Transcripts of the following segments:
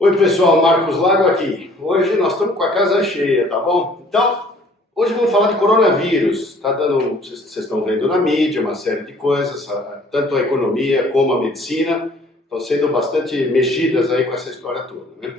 Oi pessoal, Marcos Lago aqui. Hoje nós estamos com a casa cheia, tá bom? Então, hoje vamos falar de coronavírus. Tá dando, vocês estão vendo na mídia uma série de coisas, tanto a economia como a medicina estão sendo bastante mexidas aí com essa história toda, né?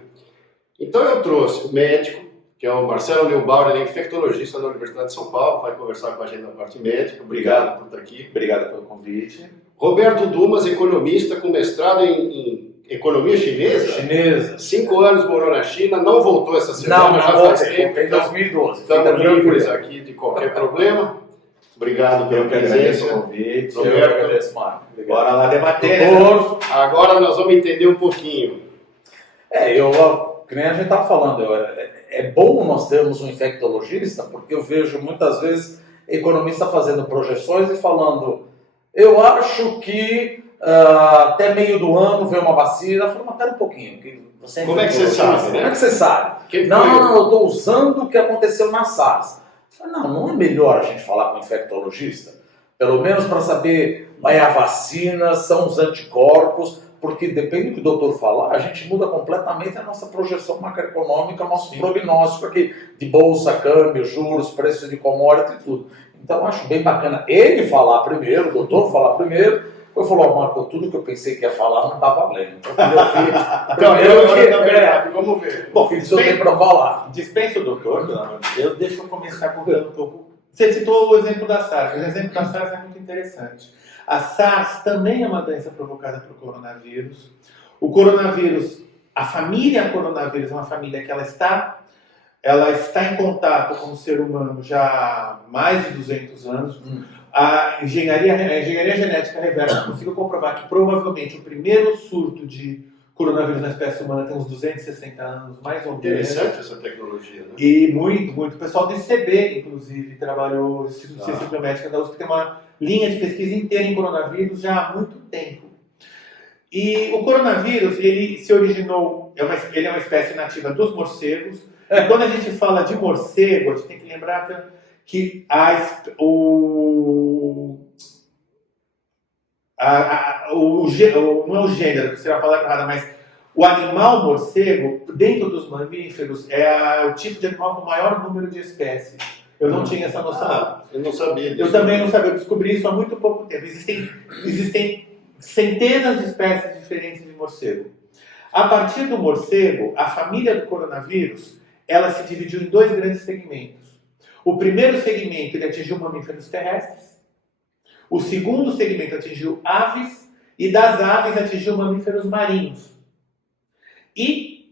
Então eu trouxe o médico, que é o Marcelo Neubauer, ele é infectologista da Universidade de São Paulo, vai conversar com a gente na parte médica. Obrigado por estar aqui. Obrigado pelo convite. Roberto Dumas, economista com mestrado em economia chinesa. 5 anos morou na China, não voltou essa semana, Não, já faz tempo. em 2012. Estamos livres aqui de qualquer problema. Obrigado pela Eu que agradeço o presença. convite. Roberto. Eu que agradeço, Marco. Bora lá debater. Doutor, agora nós vamos entender um pouquinho. Que nem a gente estava falando, é bom nós termos um infectologista, porque eu vejo muitas vezes economista fazendo projeções e falando, eu acho que até meio do ano vem uma vacina. Eu falo, mas pera um pouquinho. Como é que você sabe, né? Como é que você sabe? Quem Não, foi? eu estou usando o que aconteceu na SARS. Eu falo, não é melhor a gente falar com o infectologista? Pelo menos para saber, é a vacina, são os anticorpos, porque depende do que o doutor falar, a gente muda completamente a nossa projeção macroeconômica, nosso prognóstico aqui, de bolsa, câmbio, juros, preço de commodity e tudo. Então, eu acho bem bacana ele falar primeiro, o doutor falar primeiro. Eu falo, Marco, tudo que eu pensei que ia falar não está valendo. Vamos ver. Bom, isso eu tenho para falar. Dispensa o doutor, pelo amor de Deus, deixa eu começar contando um pouco. Você citou o exemplo da SARS. O exemplo da SARS é muito interessante. A SARS também é uma doença provocada por coronavírus. O coronavírus, a família coronavírus é uma família que ela está em contato com o ser humano já há mais de 200 anos. A engenharia genética reversa conseguiu comprovar que provavelmente o primeiro surto de coronavírus na espécie humana tem uns 260 anos, mais ou menos. Interessante essa tecnologia, né? E muito. O pessoal do ICB, inclusive, trabalhou, o Instituto de Ciência Biomédica da USP, tem uma linha de pesquisa inteira em coronavírus já há muito tempo. E o coronavírus, ele se originou, ele é uma espécie nativa dos morcegos. E quando a gente fala de morcego, a gente tem que lembrar que não é o gênero, que seria a palavra errada, mas o animal morcego, dentro dos mamíferos, é o tipo de animal com o maior número de espécies. Eu não tinha essa noção. Eu não sabia disso. Eu também não sabia, eu descobri isso há muito pouco tempo. Existem centenas de espécies diferentes de morcego. A partir do morcego, a família do coronavírus, ela se dividiu em 2 grandes segmentos. O primeiro segmento ele atingiu mamíferos terrestres. O segundo segmento atingiu aves. E das aves atingiu mamíferos marinhos. E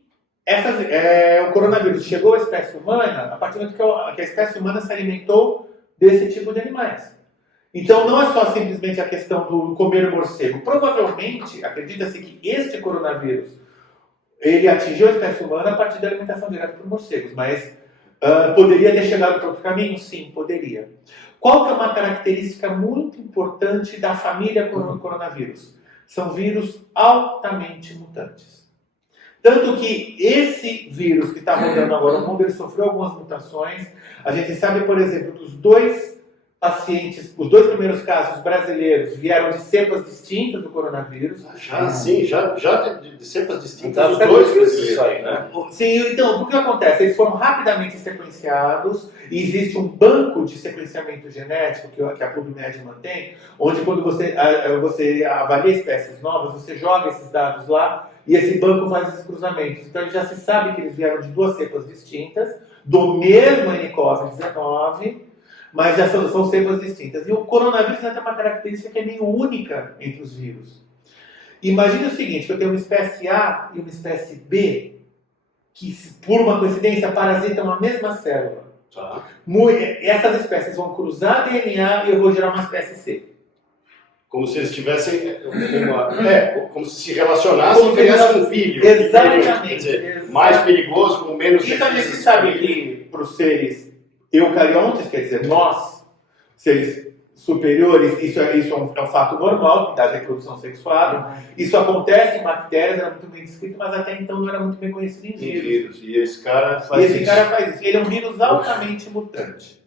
o coronavírus chegou à espécie humana a partir do momento que a espécie humana se alimentou desse tipo de animais. Então não é só simplesmente a questão do comer morcego. Provavelmente, acredita-se que este coronavírus ele atingiu a espécie humana a partir da alimentação direta por morcegos. Mas poderia ter chegado por outro caminho? Sim, poderia. Qual que é uma característica muito importante da família coronavírus? São vírus altamente mutantes. Tanto que esse vírus que está rodando agora no mundo, ele sofreu algumas mutações. A gente sabe, por exemplo, que os 2 pacientes, os 2 primeiros casos brasileiros vieram de cepas distintas do coronavírus. Já de cepas distintas Então, dos 2 isso brasileiros, aí, né? Sim, então, o que acontece? Eles foram rapidamente sequenciados e existe um banco de sequenciamento genético que a PubMed mantém, onde quando você avalia espécies novas, você joga esses dados lá e esse banco faz esses cruzamentos. Então, já se sabe que eles vieram de 2 cepas distintas, do mesmo nCoV-19, mas já são cepas distintas. E o coronavírus tem uma característica que é meio única entre os vírus. Imagine o seguinte, que eu tenho uma espécie A e uma espécie B, que por uma coincidência parasitam a mesma célula. Tá. Essas espécies vão cruzar DNA e eu vou gerar uma espécie C. Como se eles tivessem como se relacionassem e criassem um filho. Exatamente. Quer dizer, mais perigoso, com menos... Isso a gente sabe que para os seres eucariontes, quer dizer, nós, seres superiores, isso é um fato normal, da reprodução sexual. Isso acontece em bactérias, era muito bem descrito, mas até então não era muito bem conhecido em vírus. E esse cara faz isso. Ele é um vírus altamente mutante.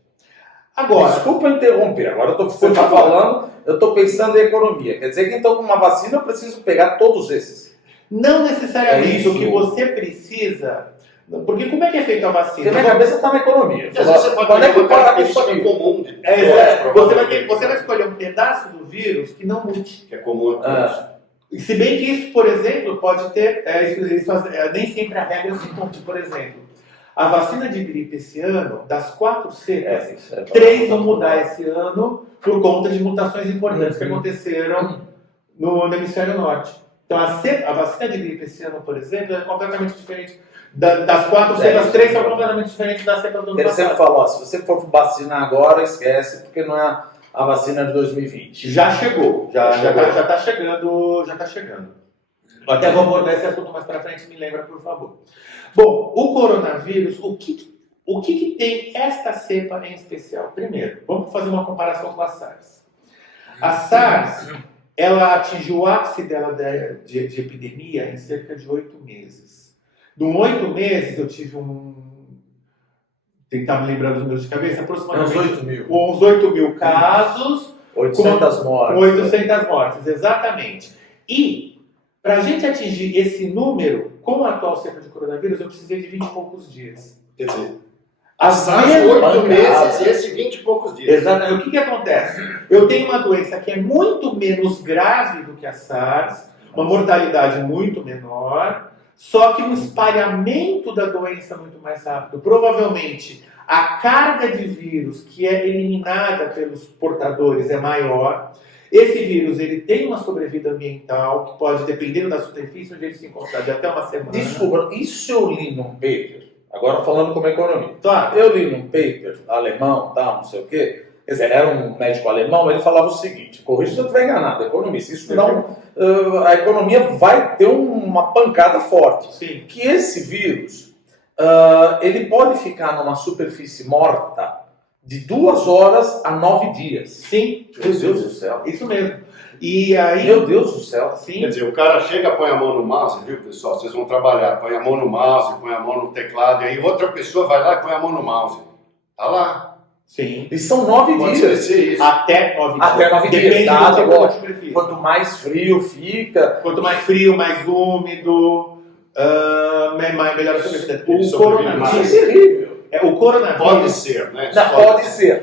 Agora, Desculpa interromper, agora você está falando, eu estou pensando em economia. Quer dizer que então com uma vacina eu preciso pegar todos esses. Não necessariamente É isso. o que você precisa. Porque como é que é feita a vacina? Porque minha cabeça está na economia. Às vezes você pode Quando é ter que uma para com isso característica aqui? comum de Você vai escolher um pedaço do vírus que não mute. que é comum a todos. E se bem que isso, por exemplo, pode ter. Nem sempre a regra se cumpre. Por exemplo, a vacina de gripe esse ano, das 4 cepas, 3 vão mudar esse ano por conta de mutações importantes que aconteceram no hemisfério norte. Então, a vacina de gripe esse ano, por exemplo, é completamente diferente. Das 4 cepas, 3 são completamente diferentes das cepas do ano Ele sempre passado. falou, se você for vacinar agora, esquece, porque não é a vacina de 2020. Já chegou, já chegou. está chegando, já está chegando. Eu até vou abordar esse assunto mais para frente, me lembra, por favor. Bom, o coronavírus, o que tem esta cepa em especial? Primeiro, vamos fazer uma comparação com a SARS. A SARS, ela atingiu o ápice dela de epidemia em cerca de 8 meses. Em 8 meses, eu tive tentar me lembrar dos números de cabeça, aproximadamente Uns 8 mil. uns 8 mil casos, 800 mortes. 800 mortes, exatamente. E, para a gente atingir esse número, com a atual cepa de coronavírus, eu precisei de 20 e poucos dias. Quer dizer, Às SARS, vezes, 8 pancada. meses e esse 20 e poucos dias. exatamente. O que acontece? Eu tenho uma doença que é muito menos grave do que a SARS, uma mortalidade muito menor, só que o espalhamento da doença é muito mais rápido. Provavelmente, a carga de vírus que é eliminada pelos portadores é maior. Esse vírus ele tem uma sobrevida ambiental que pode, dependendo da superfície onde ele se encontrar, de até uma semana. Desculpa, isso eu li num paper, agora falando como economia. Tá. Eu li num paper alemão, tal, não sei o quê. Quer dizer, era um médico alemão, ele falava o seguinte, corrija se eu estiver enganado, economista, isso não, a economia vai ter uma pancada forte. Sim. Que esse vírus, ele pode ficar numa superfície morta de 2 horas a 9 dias. Sim. Meu Deus do céu. Isso mesmo. E aí... Meu Deus do céu. Sim. Quer dizer, o cara chega, põe a mão no mouse, viu, pessoal? Vocês vão trabalhar, põe a mão no mouse, põe a mão no teclado, e aí outra pessoa vai lá e põe a mão no mouse. Tá lá. Sim. E são 9 Pode dias. ser isso. Até 9 dias. Até 9 dias, Depende tá, do tipo agora. de superfície. Quanto mais frio fica, Quanto mais frio, mais úmido, melhor a superfície. Ele O sobrevive mais. isso é terrível. o coronavírus... Pode ser, né? Não,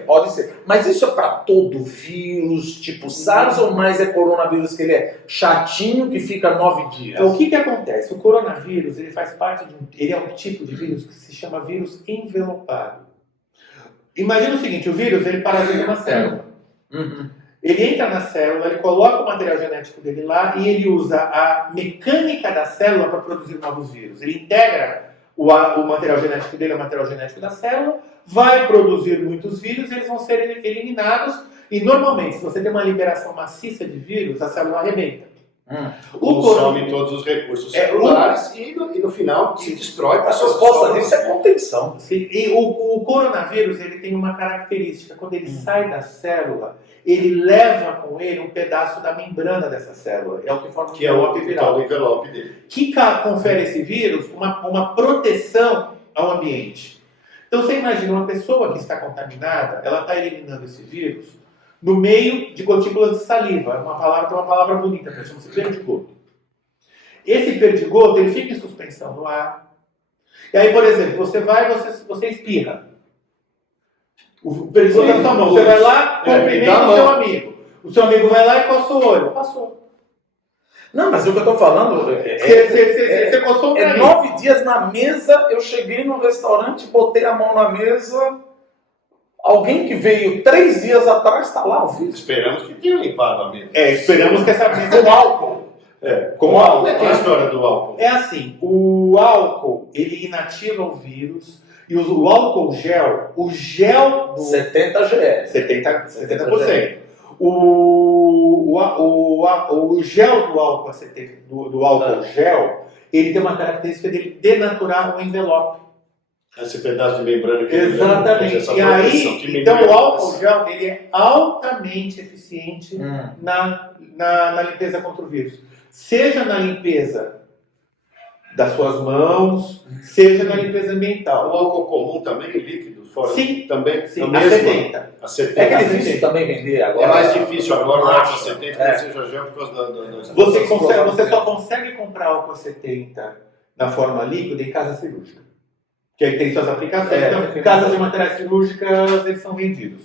pode ser. Mas isso é para todo vírus, tipo SARS, ou mais é coronavírus que ele é chatinho que fica 9 dias? O que acontece? O coronavírus ele faz parte ele é um tipo de vírus que se chama vírus envelopado. Imagina o seguinte, o vírus ele parasita uma célula. Uhum. Ele entra na célula, ele coloca o material genético dele lá e ele usa a mecânica da célula para produzir novos vírus. Ele integra o material genético dele ao material genético da célula, vai produzir muitos vírus e eles vão ser eliminados. E normalmente, se você tem uma liberação maciça de vírus, a célula arrebenta. Consome todos os recursos celulares e no final se destrói para A resposta disso é contenção. Sim, e o coronavírus ele tem uma característica. Quando ele sai da célula, ele leva com ele um pedaço da membrana dessa célula. É o que forma que é o envelope viral. envelope dele. Que confere esse vírus uma proteção ao ambiente. Então você imagina uma pessoa que está contaminada, ela está eliminando esse vírus no meio de gotículas de saliva. Uma palavra bonita, que chama-se perdigoto. Esse perdigoto ele fica em suspensão no ar. E aí, por exemplo, você vai e você espirra. O perdigoto está na sua mão. Você vai lá, cumprimenta o seu amigo. O seu amigo vai lá e coça o olho. Passou. Não, mas o que eu estou falando Você coçou o nariz. 9 dias na mesa, eu cheguei no restaurante, botei a mão na mesa, alguém que veio 3 dias atrás está lá, o vírus. Esperamos que tenha limpado a mesa. Esperamos que essa mesa com álcool. Como álcool. É a história do álcool. É assim, o álcool, ele inativa o vírus, e o álcool gel, o gel do... 70 GL. 70%. O gel do álcool, do álcool gel, ele tem uma característica dele denaturar o envelope. Esse pedaço de membrana que Exatamente. essa E proteção aí, que então diminui o a álcool proteção. gel, ele é altamente eficiente na limpeza contra o vírus. Seja na limpeza das suas mãos, seja na limpeza O ambiental. álcool comum também, líquido, fora Sim, também? sim, A a mesma? 70. A 70. É que é difícil também vender agora. É mais difícil agora o álcool a Marcha. 70 que seja gel por causa da Você só consegue comprar álcool a 70 na forma líquida em casa cirúrgica. Que aí tem suas aplicações. Então, casas de materiais cirúrgicas, eles são vendidos.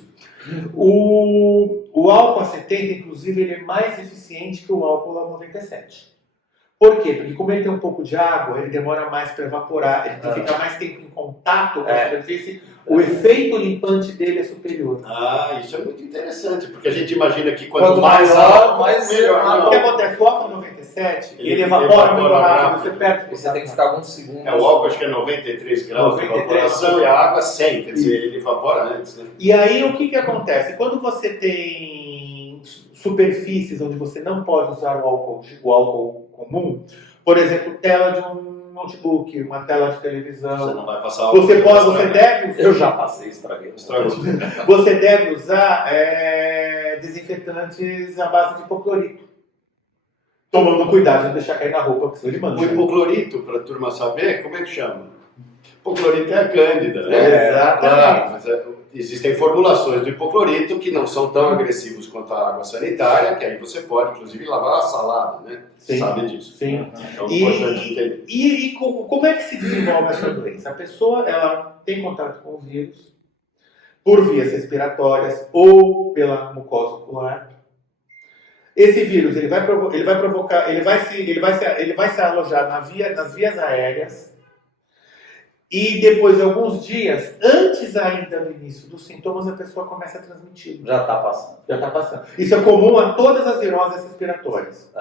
O álcool a 70, inclusive, ele é mais eficiente que o álcool a 97. Por quê? Porque como ele tem um pouco de água, ele demora mais para evaporar, ele fica mais tempo em contato com a superfície, o efeito limpante dele é superior. Ah, isso é muito interessante, porque a gente imagina que quanto Quanto mais mais álcool, mais melhor. O que acontece? O álcool a 97, Ele ele evapora muito evapora rápido, rápido. você perde. Você tem que ficar alguns segundos. É, o álcool acho que é 93 graus de 93, evaporação e a água 100, quer dizer, ele evapora antes, né? E aí o que acontece? Quando você tem superfícies onde você não pode usar o álcool comum, por exemplo, tela de um notebook, uma tela de Você televisão, não vai passar álcool. você deve usar, Eu já passei, estraguei. Estragou. você deve usar desinfetantes à base de hipoclorito. Tomando cuidado de não deixar cair na roupa, porque senão ele O mancha. hipoclorito, para a turma saber, como é que chama? Hipoclorito é a cândida, né? Exatamente. Claro, mas existem formulações do hipoclorito que não são tão agressivos quanto a água sanitária, que aí você pode, inclusive, lavar a salada, né? Sim. Sabe disso. Sim. Então é importante entender. E como é que se desenvolve essa doença? A pessoa ela tem contato com o vírus por vias respiratórias ou pela mucosa ocular. Esse vírus ele vai se alojar nas vias aéreas e depois de alguns dias, antes ainda do início dos sintomas, a pessoa começa a transmitir. Já está passando. Já está passando. Isso é comum a todas as viroses respiratórias.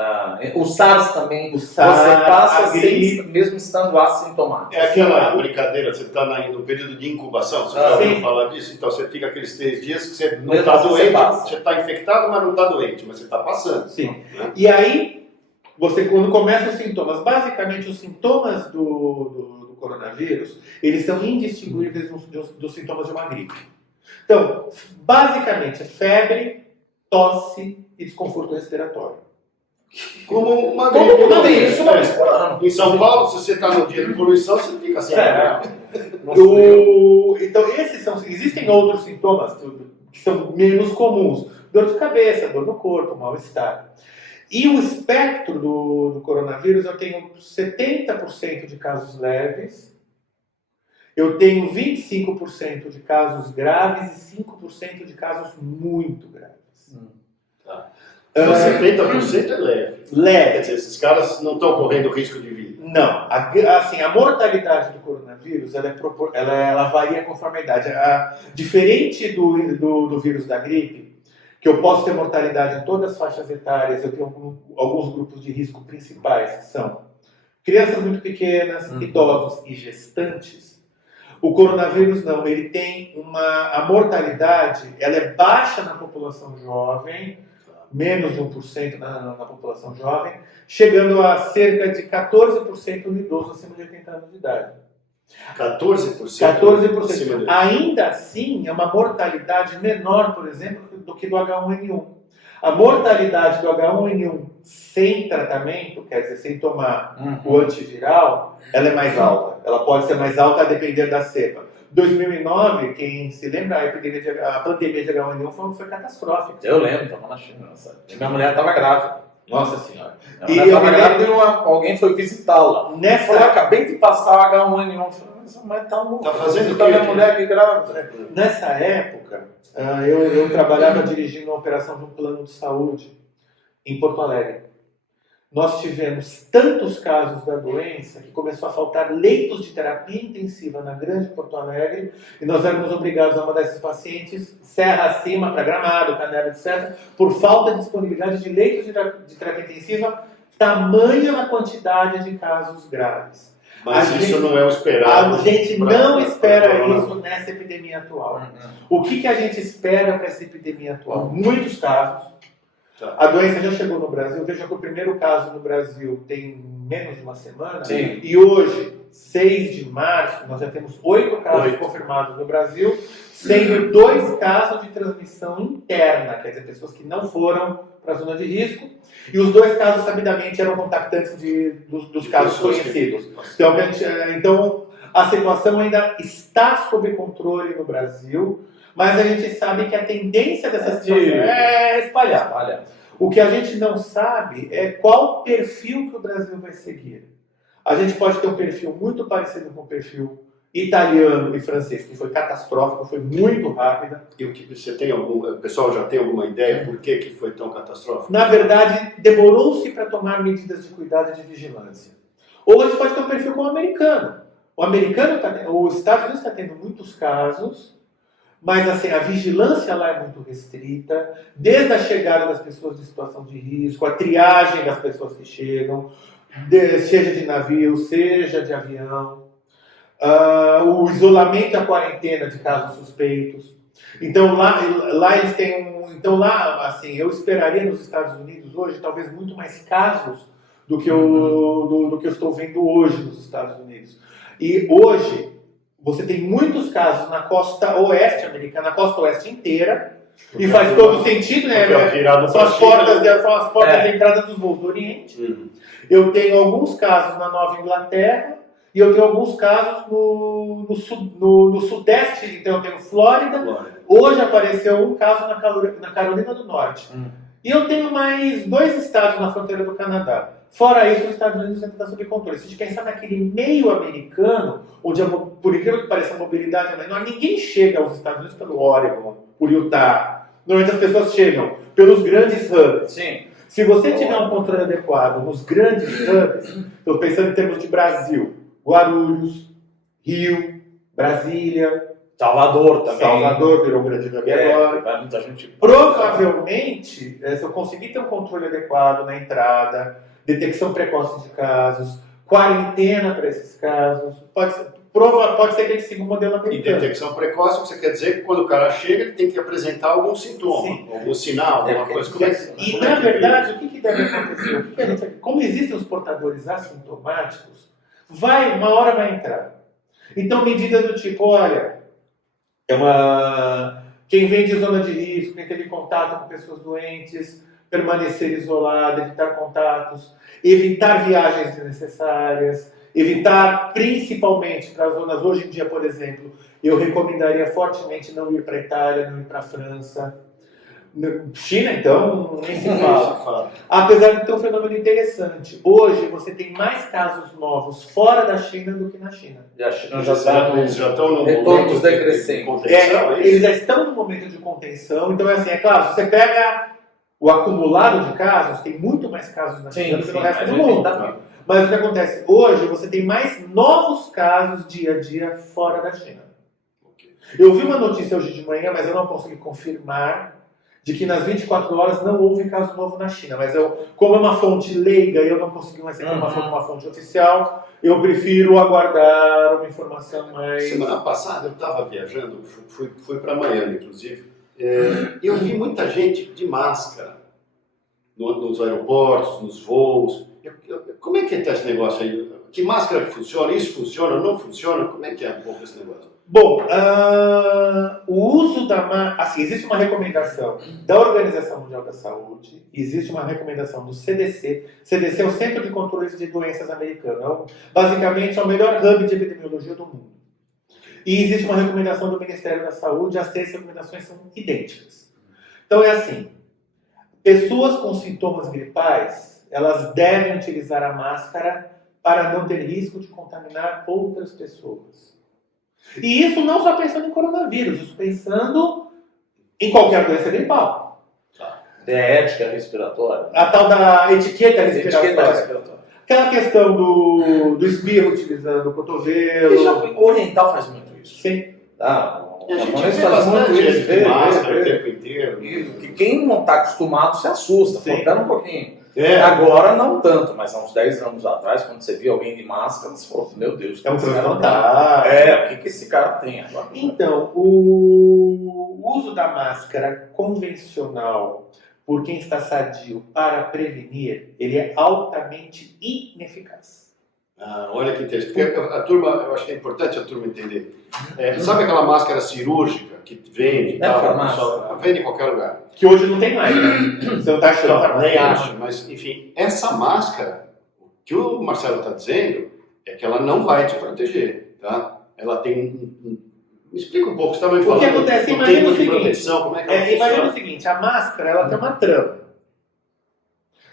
O SARS também. O SARS, você passa a gripe. mesmo estando assintomático. É aquela brincadeira, você está no período de incubação, você já ouviu Sim. falar disso? Então você fica aqueles 3 dias que você não Mesmo está assim, você doente, passa. você está infectado, mas não está doente, mas você está passando. Sim. Né? E aí, quando começa os sintomas, basicamente os sintomas do coronavírus, eles são indistinguíveis dos sintomas de uma gripe. Então, basicamente, febre, tosse e desconforto respiratório. Como uma Como gripe. uma gripe, isso uma É. vez por ano. Em São Paulo, se você está no dia de poluição, você fica assim. Então, existem outros sintomas que são menos comuns. Dor de cabeça, dor no corpo, mal-estar. E o espectro do coronavírus, eu tenho 70% de casos leves, eu tenho 25% de casos graves e 5% de casos muito graves. Então 70% é leve. Quer Leve. dizer, esses caras não estão correndo risco de vida. Não, a mortalidade do coronavírus ela varia conforme a idade. Diferente do vírus da gripe, que eu posso ter mortalidade em todas as faixas etárias, eu tenho alguns grupos de risco principais, que são crianças muito pequenas, idosos e gestantes. O coronavírus não, ele tem a mortalidade, ela é baixa na população jovem, menos de 1% na população jovem, chegando a cerca de 14% no idoso acima de 80 anos de idade. 14%? 14%. Ainda assim, é uma mortalidade menor, por exemplo, do que do H1N1. A mortalidade do H1N1 sem tratamento, quer dizer, sem tomar o antiviral, ela é mais alta. Ela pode ser mais alta a depender da cepa. 2009, quem se lembra, a pandemia de H1N1 foi catastrófica. Eu lembro, estava na China. Minha mulher estava grávida. Nossa Senhora. Minha mulher estava grávida e alguém foi visitá-la. Eu acabei de passar o H1N1. Eu falei, mas tá louco. Tá fazendo o quê? Minha quê? mulher aqui grávida. Nessa época, eu trabalhava dirigindo uma operação de um plano de saúde em Porto Alegre. Nós tivemos tantos casos da doença que começou a faltar leitos de terapia intensiva na grande Porto Alegre e nós éramos obrigados a mandar esses pacientes serra acima para Gramado, Canela, etc., por falta de disponibilidade de leitos de terapia intensiva, tamanha a quantidade de casos graves. Mas isso não é o esperado. A gente não espera isso nessa epidemia atual. O que a gente espera para essa epidemia atual? Muitos casos. A doença já chegou no Brasil. Veja que o primeiro caso no Brasil tem menos de uma semana. Sim. E hoje, 6 de março, nós já temos 8 casos confirmados no Brasil, sendo 2 casos de transmissão interna, quer dizer, pessoas que não foram para a zona de risco. E os 2 casos, sabidamente, eram contactantes dos casos conhecidos. Então, A situação ainda está sob controle no Brasil, mas a gente sabe que a tendência dessa situação é espalhar. Olha, O que a gente não sabe é qual perfil que o Brasil vai seguir. A gente pode ter um perfil muito parecido com o perfil italiano e francês, que foi catastrófico, foi muito rápida. E o que você tem o pessoal já tem alguma ideia por que foi tão catastrófico? Na verdade, demorou-se para tomar medidas de cuidado e de vigilância. Ou a gente pode ter um perfil como o americano. Os Estados Unidos está tendo muitos casos, mas assim, a vigilância lá é muito restrita, desde a chegada das pessoas de situação de risco, a triagem das pessoas que chegam, seja de navio, seja de avião, o isolamento e a quarentena de casos suspeitos. Então lá eles têm então lá, assim, eu esperaria nos Estados Unidos hoje talvez muito mais casos do que eu estou vendo hoje nos Estados Unidos. E hoje você tem muitos casos na costa oeste americana, na costa oeste inteira, e faz todo sentido, né? São as portas de entrada dos voos do Oriente. Eu tenho alguns casos na Nova Inglaterra, e eu tenho alguns casos no Sudeste, então eu tenho Flórida. Hoje apareceu um caso na Carolina do Norte. E eu tenho mais 2 estados na fronteira do Canadá. Fora isso, os Estados Unidos ainda está sob controle. Se a gente pensar naquele meio americano, onde, por incrível que pareça, a mobilidade é menor, ninguém chega aos Estados Unidos pelo Oregon, por Utah. Normalmente as pessoas chegam pelos grandes hubs. sim. Se você tiver um controle adequado nos grandes hubs, estou pensando em termos de Brasil, Guarulhos, Rio, Brasília, Salvador também. Salvador virou um grande hub agora. Vai muita gente. Provavelmente, se eu conseguir ter um controle adequado na entrada, detecção precoce de casos, quarentena para esses casos, pode ser que ele siga um modelo E americano. detecção precoce, o que você quer dizer que quando o cara chega, ele tem que apresentar algum sintoma, Sim. algum sinal, alguma coisa. E, na verdade, o que deve acontecer? Como existem os portadores assintomáticos, uma hora vai entrar. Então, medidas do tipo, olha, quem vem de zona de risco, quem teve contato com pessoas doentes, permanecer isolado, evitar contatos, evitar viagens desnecessárias, evitar principalmente para zonas, hoje em dia, por exemplo, eu recomendaria fortemente não ir para a Itália, não ir para a França. China, então, nem se fala. Apesar de ter um fenômeno interessante, hoje você tem mais casos novos fora da China do que na China. E a China Eles já estão no retornos momento de decrescentes. contenção, Eles já estão no momento de contenção, então é claro, se você pega o acumulado de casos, tem muito mais casos na China do que no resto do mundo. Mas o que acontece? Hoje você tem mais novos casos dia a dia fora da China. Eu vi uma notícia hoje de manhã, mas eu não consegui confirmar, de que nas 24 horas não houve caso novo na China. Mas como é uma fonte leiga e eu não consegui mais essa informação uma fonte oficial, eu prefiro aguardar uma informação mais... Semana passada eu estava viajando, fui para Miami, inclusive, e eu vi muita gente de máscara nos aeroportos, nos voos. Como é que está esse negócio aí? Que máscara que funciona? Isso funciona? Não funciona? Como é que é um pouco esse negócio? Bom, o uso da máscara... Assim, existe uma recomendação da Organização Mundial da Saúde, existe uma recomendação do CDC. CDC é o Centro de Controle de Doenças americano. Basicamente, é o melhor hub de epidemiologia do mundo. E existe uma recomendação do Ministério da Saúde, as 3 recomendações são idênticas. Então, é assim, pessoas com sintomas gripais, elas devem utilizar a máscara para não ter risco de contaminar outras pessoas. E isso não só pensando em coronavírus, isso pensando em qualquer doença gripal. Tem a ética respiratória. A tal da etiqueta respiratória. Aquela questão do espirro utilizando o cotovelo. O oriental faz muito isso. Sim. E a gente vê bastante gente de máscara o tempo inteiro. E quem não está acostumado se assusta. Sim. Espera um pouquinho. Agora não tanto, mas há uns 10 anos atrás, quando você via alguém de máscara, você falou, meu Deus, É um esse cara fantasma. o que esse cara tem agora? Então, o uso da máscara convencional por quem está sadio para prevenir, ele é altamente ineficaz. Olha que interessante. Porque a turma, eu acho que é importante a turma entender. Sabe aquela máscara cirúrgica que vende? Vende em qualquer lugar. Que hoje não tem mais, né? Você não está achando. Nem acho, mas enfim, essa máscara, o que o Marcelo está dizendo é que ela não vai te proteger. tá? Ela tem me explica um pouco, você estava me O que falando acontece? do Imagina tempo o de seguinte, proteção, como é que ela imagina funciona? o seguinte, a máscara ela tem uma trama.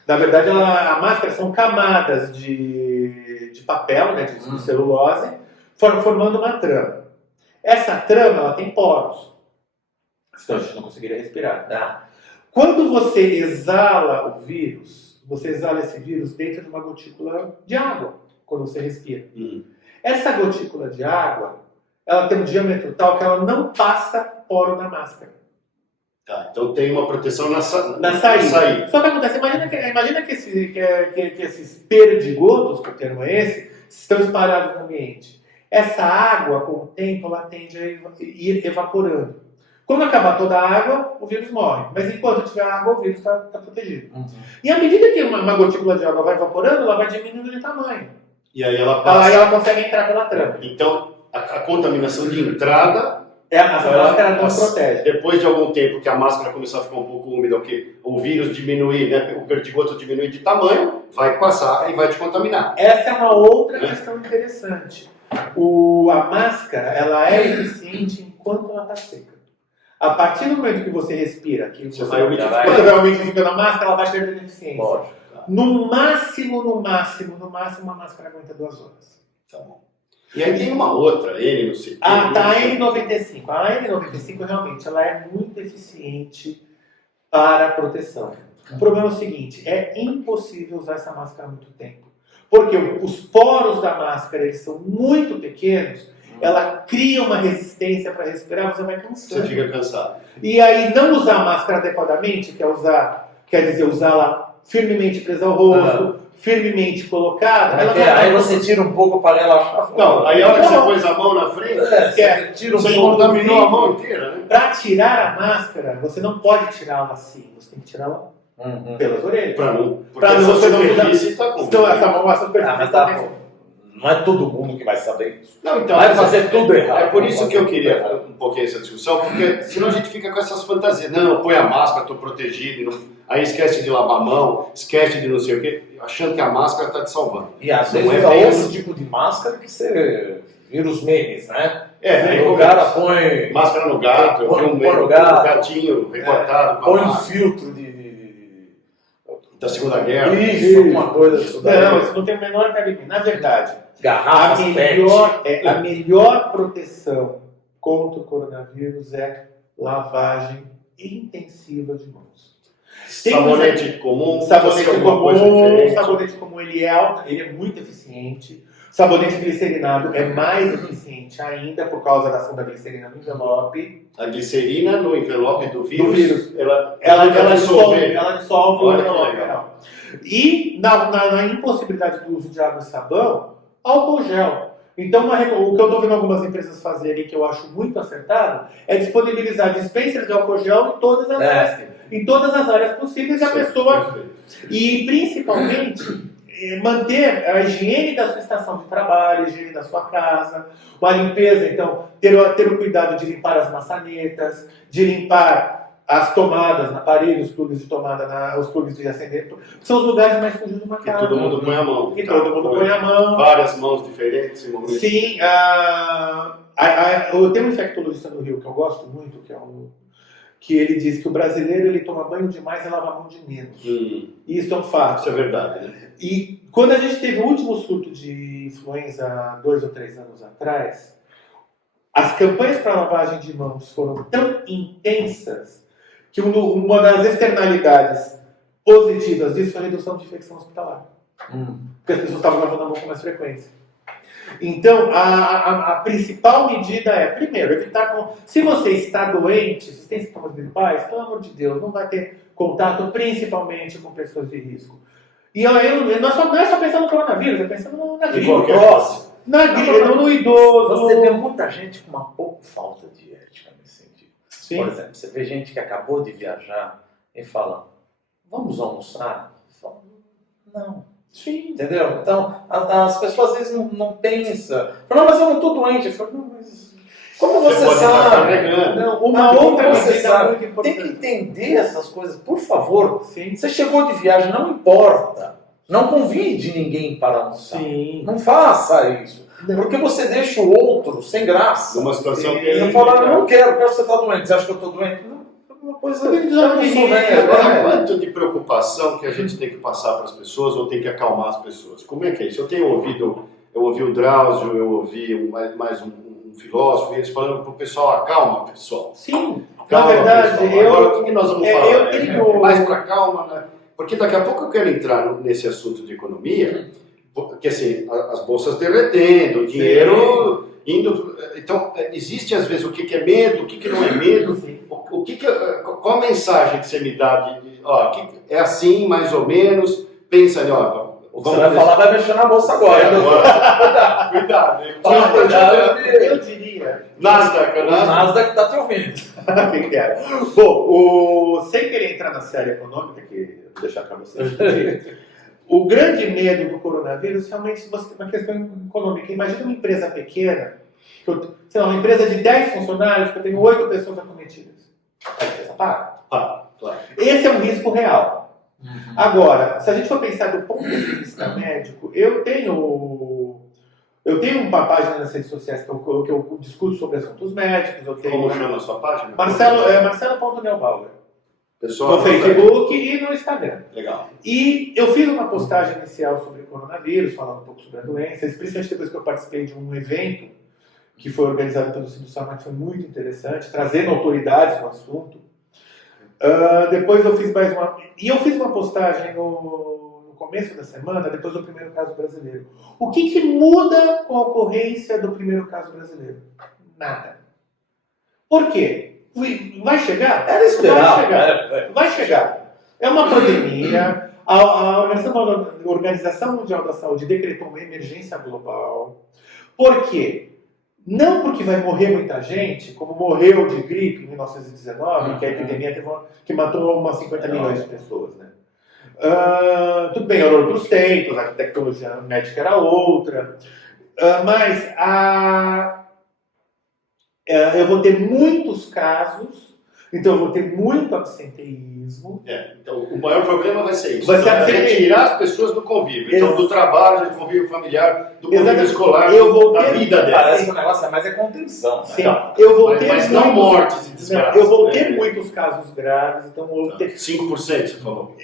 Na verdade, a máscara são camadas de papel, né, de celulose, formando uma trama. Essa trama ela tem poros, senão a gente não conseguiria respirar. Ah, Quando você exala o vírus, você exala esse vírus dentro de uma gotícula de água, quando você respira. Essa gotícula de água, ela tem um diâmetro tal que ela não passa poro na máscara. Tá, então tem uma proteção na saída. saída. Só que acontece, imagina que esses perdigotos, que o termo é esse, estão espalhados no ambiente. Essa água, com o tempo, ela tende a ir evaporando. Quando acabar toda a água, o vírus morre. Mas enquanto tiver água, o vírus está protegido. E à medida que uma gotícula de água vai evaporando, ela vai diminuindo de tamanho. E aí ela passa. Aí ela consegue entrar pela trama. Então, a contaminação de entrada, A máscara não protege. depois de algum tempo que a máscara começar a ficar um pouco úmida, o vírus diminuir, né, o perdigoto diminuir de tamanho, vai passar e vai te contaminar. Essa é uma outra questão interessante. A máscara, ela é eficiente enquanto ela está seca. A partir do momento que você respira, que você vai umidificando a máscara, ela vai perdendo eficiência. lógico. No máximo, a máscara aguenta 2 horas. Tá bom. E aí tem uma outra, N, não sei. A N95. A N95 realmente ela é muito eficiente para a proteção. O problema é o seguinte, é impossível usar essa máscara há muito tempo. Porque os poros da máscara eles são muito pequenos, ela cria uma resistência para respirar, você vai cansando. Você fica cansado. E aí não usar a máscara adequadamente, quer dizer usá-la firmemente presa ao rosto, firmemente colocada. Aí você tira um pouco para relaxar. Não, aí a hora que você pôs a mão na frente, Você tira um você pouco. contaminou a mão inteira, né? Para tirar a máscara, você não pode tirá-la assim, você tem que tirá-la pelas orelhas. Pra não. Porque Pra essa você não superfície tá com. Então, essa mão, a superfície Mas tá, não é todo mundo que vai saber isso. Não, então, Vai fazer tudo errado. É por isso que eu queria um pouquinho essa discussão, porque senão a gente fica com essas fantasias. Não, põe a máscara, estou protegido. Aí esquece de lavar a mão, esquece de não sei o quê, achando que a máscara está te salvando. E às Não vezes é é bem outro assim. tipo de máscara que você vira os memes, né? Aí O cara põe máscara no gato, eu vi um põe no um gato. gatinho recortado com a um máscara filtro da Segunda Guerra. Isso, alguma coisa disso daí. Não, isso não tem o menor cabimento. Na verdade, Garrafas, a melhor proteção contra o coronavírus é lavagem intensiva de mãos. Sabonete comum, Sabonete alguma coisa comum, diferente. sabonete comum ele é muito eficiente. Sabonete glicerinado é mais eficiente ainda por causa da ação da glicerina no envelope. A glicerina no envelope do vírus, ela dissolve o Olha que envelope. legal. E na impossibilidade do uso de água e sabão, álcool gel. Então, o que eu estou vendo algumas empresas fazerem, que eu acho muito acertado, é disponibilizar dispensers de álcool gel em todas as áreas possíveis, e a pessoa, e principalmente, manter a higiene da sua estação de trabalho, a higiene da sua casa, uma limpeza, então, ter o cuidado de limpar as maçanetas, de limpar as tomadas na parede, os plugs de tomada, os plugs de acender, são os lugares mais sujos de uma Que casa. todo mundo põe a mão. Que todo mundo põe a mão. Várias mãos diferentes em momentos. Sim, eu tenho um infectologista no Rio que eu gosto muito, que ele diz que o brasileiro ele toma banho demais e lava a mão de menos. E isso é um fato. Isso é verdade, né? E quando a gente teve o último surto de influenza 2 ou 3 anos atrás, as campanhas para lavagem de mãos foram tão intensas que uma das externalidades positivas disso foi a redução de infecção hospitalar. Porque as pessoas estavam lavando a mão com mais frequência. Então, a principal medida é, primeiro, evitar... Se você está doente, se você tem sintomas gripais, pelo amor de Deus, não vai ter contato principalmente com pessoas de risco. E não é só pensando no coronavírus, é pensando na gripe. Não no idoso. Você vê muita gente com uma pouca falta de ética nesse sentido. Sim. Por exemplo, você vê gente que acabou de viajar e fala, vamos almoçar? Fala, não. Sim. Entendeu? Então, as pessoas às vezes não pensam. Falam, mas eu não estou doente. Eu falo, não, mas como você pode estar sabe? carregando. Não, Como uma outra você medida sabe? muito importante. Tem que entender essas coisas, por favor. Sim. Você chegou de viagem, não importa. Não convide ninguém para almoçar. Sim. Não faça isso. Porque você deixa o outro sem graça. Numa situação que Ele fala, eu não quero que você está doente. Você acha que eu estou doente? Não, é uma coisa... Eu não sou velho. Agora, quanto de preocupação que a gente tem que passar para as pessoas ou tem que acalmar as pessoas? Como é que é isso? Eu ouvi o Drauzio, eu ouvi mais um filósofo, e eles falando para o pessoal, acalma, pessoal. Sim, Calma, na verdade, pessoal. Agora, o que nós vamos falar? eu tenho... Mais para calma, né? Porque daqui a pouco eu quero entrar nesse assunto de economia, porque assim, as bolsas derretendo, o dinheiro indo... Então, existe às vezes o que é medo, o que não é medo, qual a mensagem que você me dá é assim, mais ou menos, pensa ali, Você vai falar, vai mexer na bolsa agora. Cuidado, hein? Eu diria... Nasdaq, O Nasdaq está te ouvindo. Quem quer? Bom, sem querer entrar na série econômica, que vou deixar para vocês, o grande medo do coronavírus realmente é uma questão econômica. Imagina uma empresa pequena, uma empresa de 10 funcionários, que eu tenho 8 pessoas acometidas. A empresa para. Claro. Esse é um risco real. Agora, se a gente for pensar do ponto de vista médico, eu tenho uma página nas redes sociais que eu discuto sobre assuntos médicos. Como chama a sua página? Marcelo.Neubauer. Pessoal, No Facebook e no Instagram. Legal. E eu fiz uma postagem inicial sobre o coronavírus, falando um pouco sobre a doença, especialmente depois que eu participei de um evento que foi organizado pelo Cid Salman, que foi muito interessante, trazendo autoridades no assunto. Depois eu fiz mais uma... E eu fiz uma postagem no começo da semana, depois do primeiro caso brasileiro. O que muda com a ocorrência do primeiro caso brasileiro? Nada. Por quê? Vai chegar? Era esperar. Vai chegar. É uma pandemia. A Organização Mundial da Saúde decretou uma emergência global. Por quê? Não porque vai morrer muita gente, como morreu de gripe em 1919, que a epidemia que matou umas 50 milhões de pessoas, né? Tudo bem, eram outros tempos, a tecnologia médica era outra, mas eu vou ter muitos casos, então eu vou ter muito absenteísmo. Então o maior problema vai ser isso. Vai ser retirar as pessoas do convívio. Então, do trabalho, do convívio familiar, do convívio Exatamente. escolar, da vida dela. Parece que o negócio é mais contenção. Né? Sim, eu vou ter mas não mortes e desgraças. Eu vou ter muitos casos graves, então eu vou ter... 5% você falou.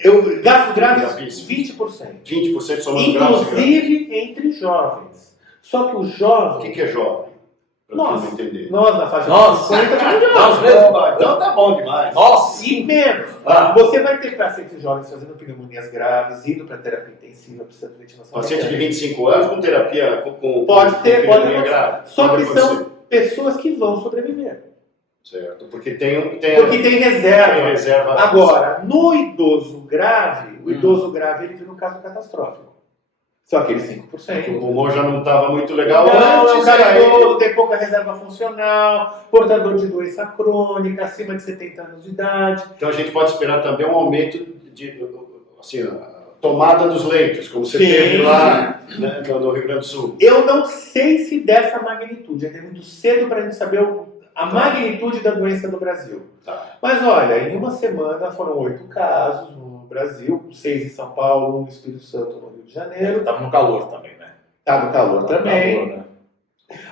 Gastos graves, 20%. 20% somando graves. Inclusive entre jovens. Só que os jovens... O que é jovem? Nós entender. Nós, na faixa Nós, de 50 nós mesmo. Então tá bom demais. Nossa. e menos. Você vai ter pacientes jovens fazendo pneumonias graves, indo para terapia intensiva, precisando de ventilação. Paciente de 25 anos com terapia pode ter pneumonia grave. Só que são pessoas que vão sobreviver. Certo, porque tem reserva. Agora, no idoso grave, o idoso grave ele vira um caso catastrófico. São aqueles 5%. O pulmão já não estava muito legal Não, antes. o cara idoso, tem pouca reserva funcional, portador de doença crônica, acima de 70 anos de idade. Então a gente pode esperar também um aumento de tomada dos leitos, como você teve lá, né, no Rio Grande do Sul. Eu não sei se dessa magnitude, ainda é muito cedo para a gente saber a magnitude da doença no Brasil. Tá. Mas olha, em uma semana foram 8 casos no Brasil, 6 em São Paulo, 1 no Espírito Santo, no Rio de Janeiro. Está no calor também, né? Está no calor também. Calor, né?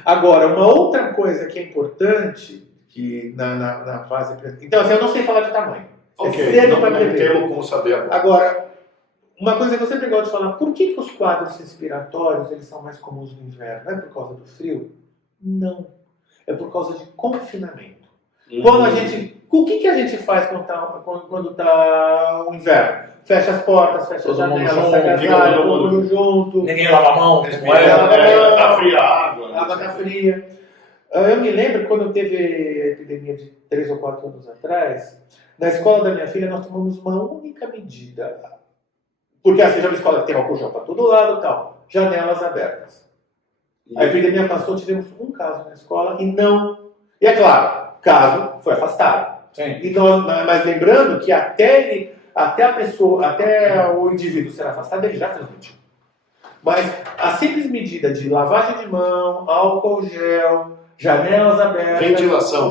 Agora, uma outra coisa que é importante, que na fase... Então, assim, eu não sei falar de tamanho. Ok, não temos como saber agora. Agora, uma coisa que eu sempre gosto de falar, por que os quadros respiratórios eles são mais comuns no inverno? É por causa do frio? Não. É por causa de confinamento. Quando o que a gente faz quando tá o inverno? Fecha as portas, fecha as janelas, fica todo mundo junto. Ninguém lava a mão. Tá fria a água. A água tá fria. Eu me lembro quando teve a epidemia de 3 ou 4 anos atrás, na escola da minha filha nós tomamos uma única medida. Porque assim, já uma escola que tem álcool gel para todo lado e tal. Janelas abertas. A epidemia passou, tivemos um caso na escola e não... E é claro, o caso foi afastado. Sim. Mas lembrando que até o indivíduo ser afastado, ele já transmitiu. Mas a simples medida de lavagem de mão, álcool gel, janelas abertas, ventilação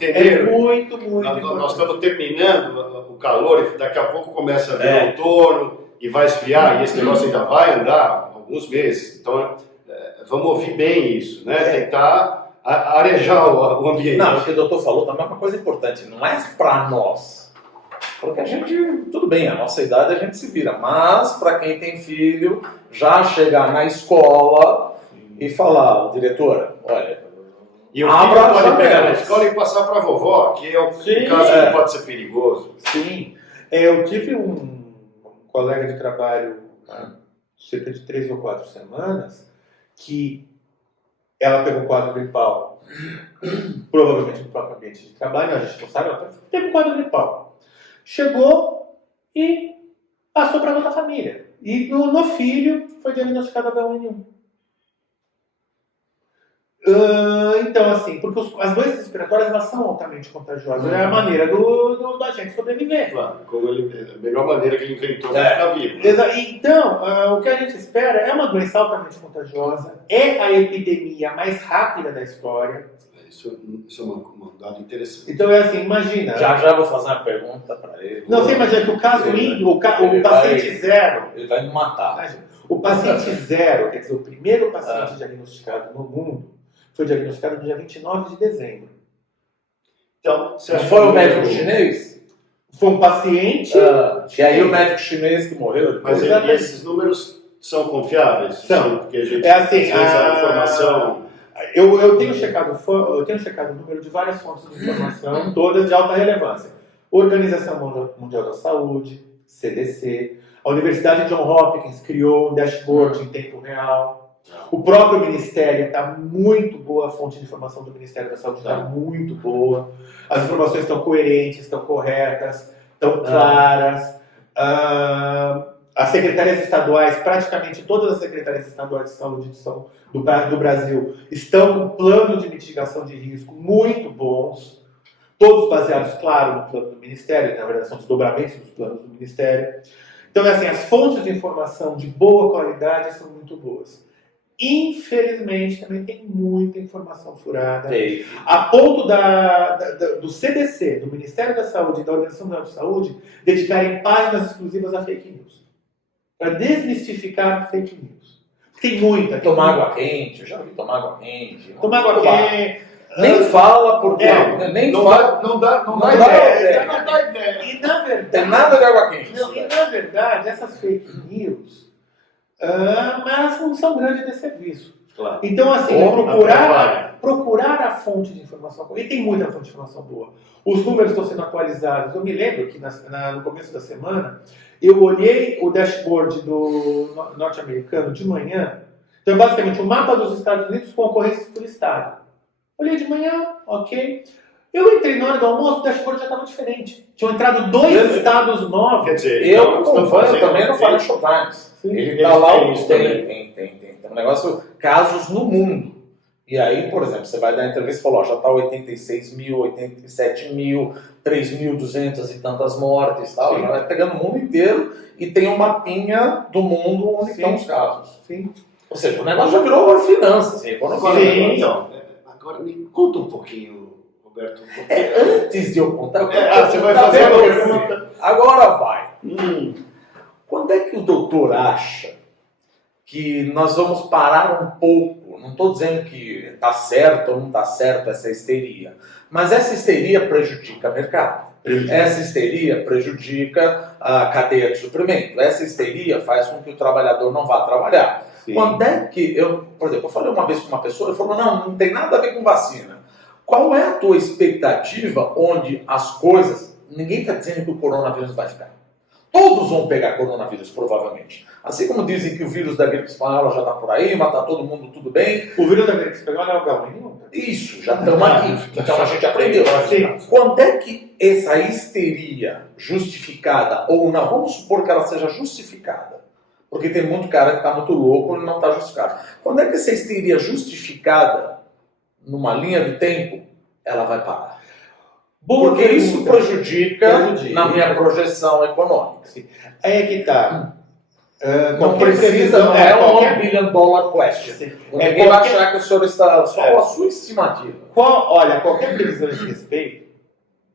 é muito importante. Nós estamos terminando o calor e daqui a pouco começa a vir outono e vai esfriar, e esse negócio ainda vai andar alguns meses. Então, vamos ouvir bem isso, né? Tentar arejar o ambiente. Não, o que o doutor falou também é uma coisa importante, não é para nós. Porque a gente, tudo bem, a nossa idade a gente se vira, mas para quem tem filho, já chegar na escola e falar, diretora, olha, E o abra filho pode as pegar na janelas. escola e passar para a vovó, que é o Sim, caso que pode ser perigoso. Sim. Eu tive um colega de trabalho há cerca de 3 ou 4 semanas que ela pegou um quadro gripal, provavelmente no próprio ambiente de trabalho, a gente não sabe, ela teve um quadro gripal. Chegou e passou para outra família. E no filho foi diagnosticado H1N1. Então, assim, porque as doenças respiratórias elas são altamente contagiosas. É a maneira do agente sobreviver. Claro, a melhor maneira que ele inventou para ficar vivo. Então, o que a gente espera é uma doença altamente contagiosa, é a epidemia mais rápida da história. Isso é um dado interessante. Então, é assim, imagina. já vou fazer uma pergunta para ele. Não, você imagina que o caso o paciente vai- zero. Ele vai me matar. Imagina, o paciente zero, quer dizer, o primeiro paciente diagnosticado no mundo, foi diagnosticado no dia 29 de dezembro. Então, você Não acha foi que o médico chinês? Foi um paciente. E aí o médico chinês que morreu? Mas Exatamente. esses números são confiáveis? São. Porque a gente É assim, às vezes a informação... Eu tenho checado o número de várias fontes de informação, todas de alta relevância. Organização Mundial da Saúde, CDC, a Universidade John Hopkins criou um dashboard em tempo real. O próprio Ministério está muito boa, a fonte de informação do Ministério da Saúde está muito boa. As informações estão coerentes, estão corretas, estão claras. As secretarias estaduais, praticamente todas as secretarias estaduais de saúde do Brasil, estão com planos de mitigação de risco muito bons, todos baseados, claro, no plano do Ministério, na verdade são desdobramentos dos planos do Ministério. Então, assim, as fontes de informação de boa qualidade são muito boas. Infelizmente, também tem muita informação furada. Sei. A ponto do CDC, do Ministério da Saúde e da Organização Mundial da Saúde, dedicarem páginas exclusivas a fake news. Para desmistificar fake news. Tem muita. Tomar água quente, eu já ouvi tomar água quente. Tomar água quente. Nem fala porque. Nem fala. Não dá dá ideia. Não dá ideia. E na verdade. Tem nada de água quente. Não, e na verdade, essas fake news, mas não são grandes de serviço. Claro. Então, assim, procurar a fonte de informação. E tem muita fonte de informação boa. Os números estão sendo atualizados. Eu me lembro que no começo da semana, eu olhei o dashboard do norte-americano de manhã. Então, basicamente, o mapa dos Estados Unidos com ocorrências por estado. Olhei de manhã, ok. Eu entrei na hora do almoço, o dashboard já estava diferente. Tinham entrado 2 estados novos. Quer dizer, Eu estão acompanho também no Financial Times. Sim. Ele está lá, Tem isso também. tem um negócio, casos no mundo. E aí, por exemplo, você vai dar entrevista e falou, ó, já está 86 mil, 87 mil, 3.200 e tantas mortes, tal. Já vai pegando o mundo inteiro e tem um mapinha do mundo onde estão os casos. Sim. Ou seja, o negócio já virou finanças, economia. Então, agora me conta um pouquinho, Roberto. Antes de eu contar, Você vai fazer a pergunta. Agora vai. Quando é que o doutor acha que nós vamos parar um pouco? Não estou dizendo que está certo ou não está certo essa histeria, mas essa histeria prejudica o mercado. Essa histeria prejudica a cadeia de suprimento. Essa histeria faz com que o trabalhador não vá trabalhar. Sim. Quando é que por exemplo, eu falei uma vez com uma pessoa, ele falou, não tem nada a ver com vacina. Qual é a tua expectativa onde as coisas, ninguém está dizendo que o coronavírus vai ficar. Todos vão pegar coronavírus, provavelmente. Assim como dizem que o vírus da gripe espanhola já está por aí, mas está todo mundo tudo bem. O vírus da gripe espanhola é o H1N1. Isso, já estamos aqui. Então a gente aprendeu. Sim. Quando é que essa histeria justificada, ou não, vamos supor que ela seja justificada, porque tem muito cara que está muito louco e não está justificado. Quando é que essa histeria justificada, numa linha de tempo, ela vai parar? Porque isso prejudica na minha projeção econômica. Aí é que está. Não precisa, não é um $1 billion question. Ninguém vai achar que o senhor está só a sua estimativa. Olha, qualquer previsão a esse respeito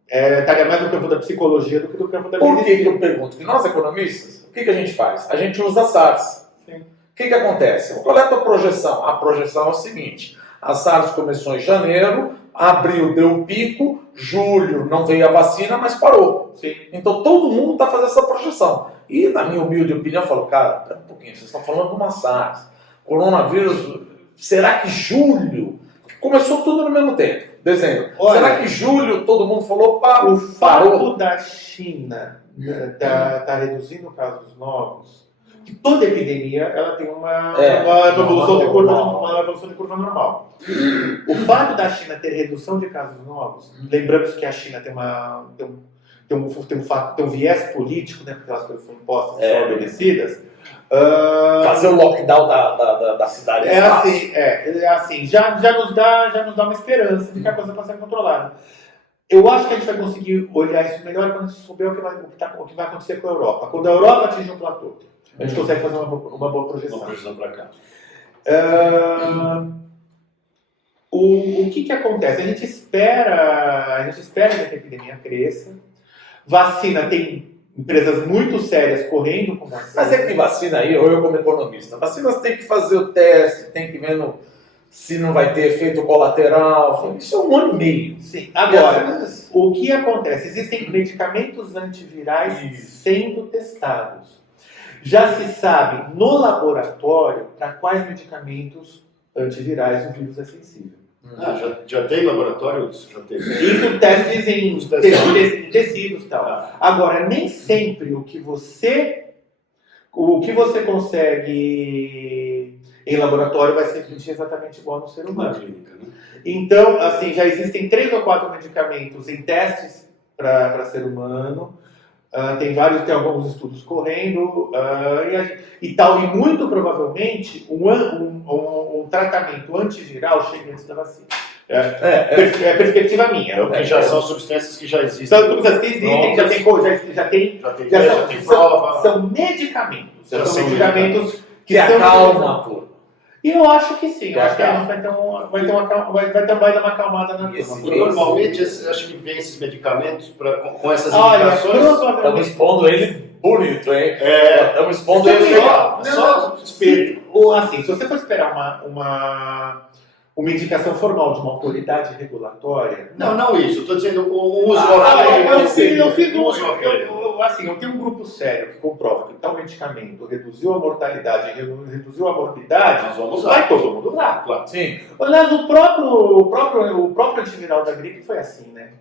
estaria mais no campo da psicologia do que do campo da Por medicina. que eu pergunto? Que nós economistas, o que a gente faz? A gente usa SARS. Sim. O que acontece? Qual é a tua projeção? A projeção é o seguinte, a SARS começou em janeiro, abril deu pico, julho não veio a vacina, mas parou. Sim. Então todo mundo está fazendo essa projeção. E na minha humilde opinião, eu falo, cara, pera um pouquinho, vocês estão falando de uma SARS. Coronavírus, será que julho? Começou tudo no mesmo tempo, dezembro. Olha, será que julho todo mundo falou, pá, o fato parou? da China tá reduzindo casos novos, que toda epidemia ela tem uma evolução de curva normal. O fato da China ter redução de casos novos, lembramos que a China tem um viés político, né, porque elas coisas foram impostas e são obedecidas. Fazer o lockdown da cidade. Já nos dá uma esperança de que a coisa está sendo controlada. Eu acho que a gente vai conseguir olhar isso melhor quando a gente souber o que vai acontecer com a Europa. Quando a Europa atingir um platô, a gente consegue fazer uma boa projeção. Uma projeção para cá. O que acontece? A gente espera que a epidemia cresça. Vacina, tem empresas muito sérias correndo com vacina. Mas é que vacina aí, ou eu como economista, vacinas tem que fazer o teste, tem que ver se não vai ter efeito colateral. Isso é 1 ano e meio. Sim. Agora, o que acontece? Existem medicamentos antivirais sendo testados. Já se sabe no laboratório para quais medicamentos antivirais o vírus é sensível. Já tem laboratório? Já tem. Isso testes em tecidos e tal. Agora, nem sempre o que você consegue em laboratório vai se refletir exatamente igual no ser humano. Então, assim, já existem 3 ou 4 medicamentos em testes para ser humano. Tem alguns estudos correndo e tal, e muito provavelmente um tratamento antiviral chega antes da vacina. É perspectiva minha. Que já são substâncias que já existem. São substâncias que existem, já tem prova. São medicamentos. São medicamentos que acalmam a turma. E eu acho que sim, eu acho que a gente vai dar uma acalmada na turma. Normalmente, acho que vem esses medicamentos com essas indicações. Estamos expondo ele bonito, hein? Estamos expondo ele legal. Assim, se você for esperar uma indicação formal de uma autoridade regulatória... Não isso. Eu estou dizendo o uso eu tenho um grupo sério que comprova que tal medicamento reduziu a mortalidade, reduziu a morbidade, vai todo mundo lá. Claro. Sim. Aliás, o próprio antiviral da gripe foi assim, né?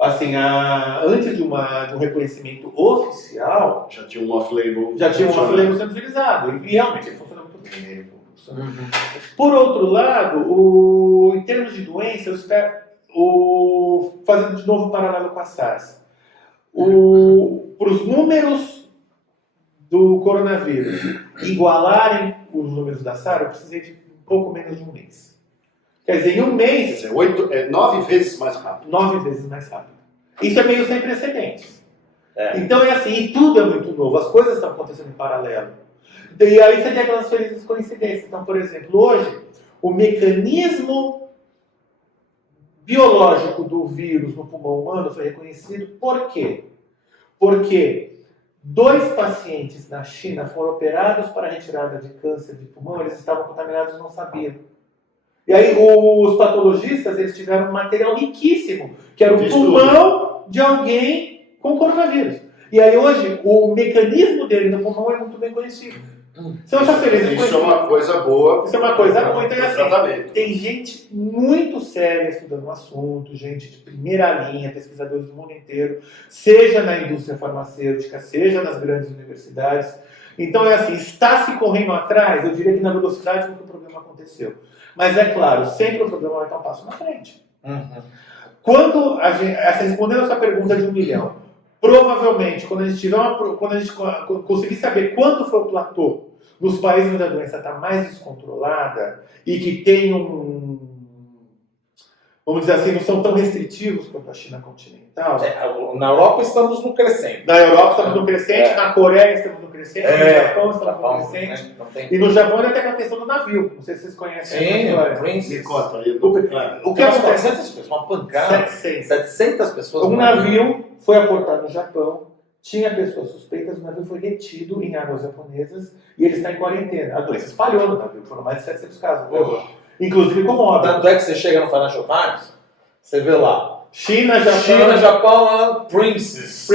Assim, antes de um reconhecimento oficial... Já tinha um off-label. Sendo utilizado. E realmente ele funcionou muito bem. Por outro lado, em termos de doença, eu espero, fazendo de novo um paralelo com a SARS, para os números do coronavírus igualarem os números da SARS, eu precisei de um pouco menos de um mês. Quer dizer, em um mês... 9 vezes mais rápido. 9 vezes mais rápido. Isso é meio sem precedentes. Então é assim, e tudo é muito novo, as coisas estão acontecendo em paralelo. E aí você tem aquelas felizes coincidências. Então, por exemplo, hoje, o mecanismo biológico do vírus no pulmão humano foi reconhecido. Por quê? Porque 2 pacientes na China foram operados para retirada de câncer de pulmão, eles estavam contaminados e não sabiam. E aí os patologistas eles tiveram um material riquíssimo, que era o pulmão de alguém com coronavírus. E aí hoje, o mecanismo dele no pulmão é muito bem conhecido. São essas felizes Isso é uma coisa boa. Isso é uma coisa boa. Então, tratamento. Tem gente muito séria estudando o assunto, gente de primeira linha, pesquisadores do mundo inteiro, seja na indústria farmacêutica, seja nas grandes universidades. Então, está se correndo atrás, eu diria que na velocidade com que o problema aconteceu. Mas é claro, sempre o problema vai estar um passo na frente. Quando respondendo a sua pergunta de 1 milhão, provavelmente, quando a gente conseguir saber quanto foi o platô nos países onde a doença está mais descontrolada e que tem vamos dizer assim, não são tão restritivos quanto a China continental. Na Europa estamos no crescente. Na Europa estamos no crescente, na Coreia estamos no crescente, no Japão estamos no crescente. E no Japão ainda tem a questão do navio. Não sei se vocês conhecem. Sim, me conta aí. O que acontece? 700 pessoas, uma pancada. 700 pessoas. Um navio foi aportado no Japão, tinha pessoas suspeitas, o navio foi retido em águas japonesas e ele está em quarentena. A doença espalhou no navio, foram mais de 700 casos, inclusive com óbito. Tanto é que você chega no Financial Times, você vê lá, China, Japão, Princess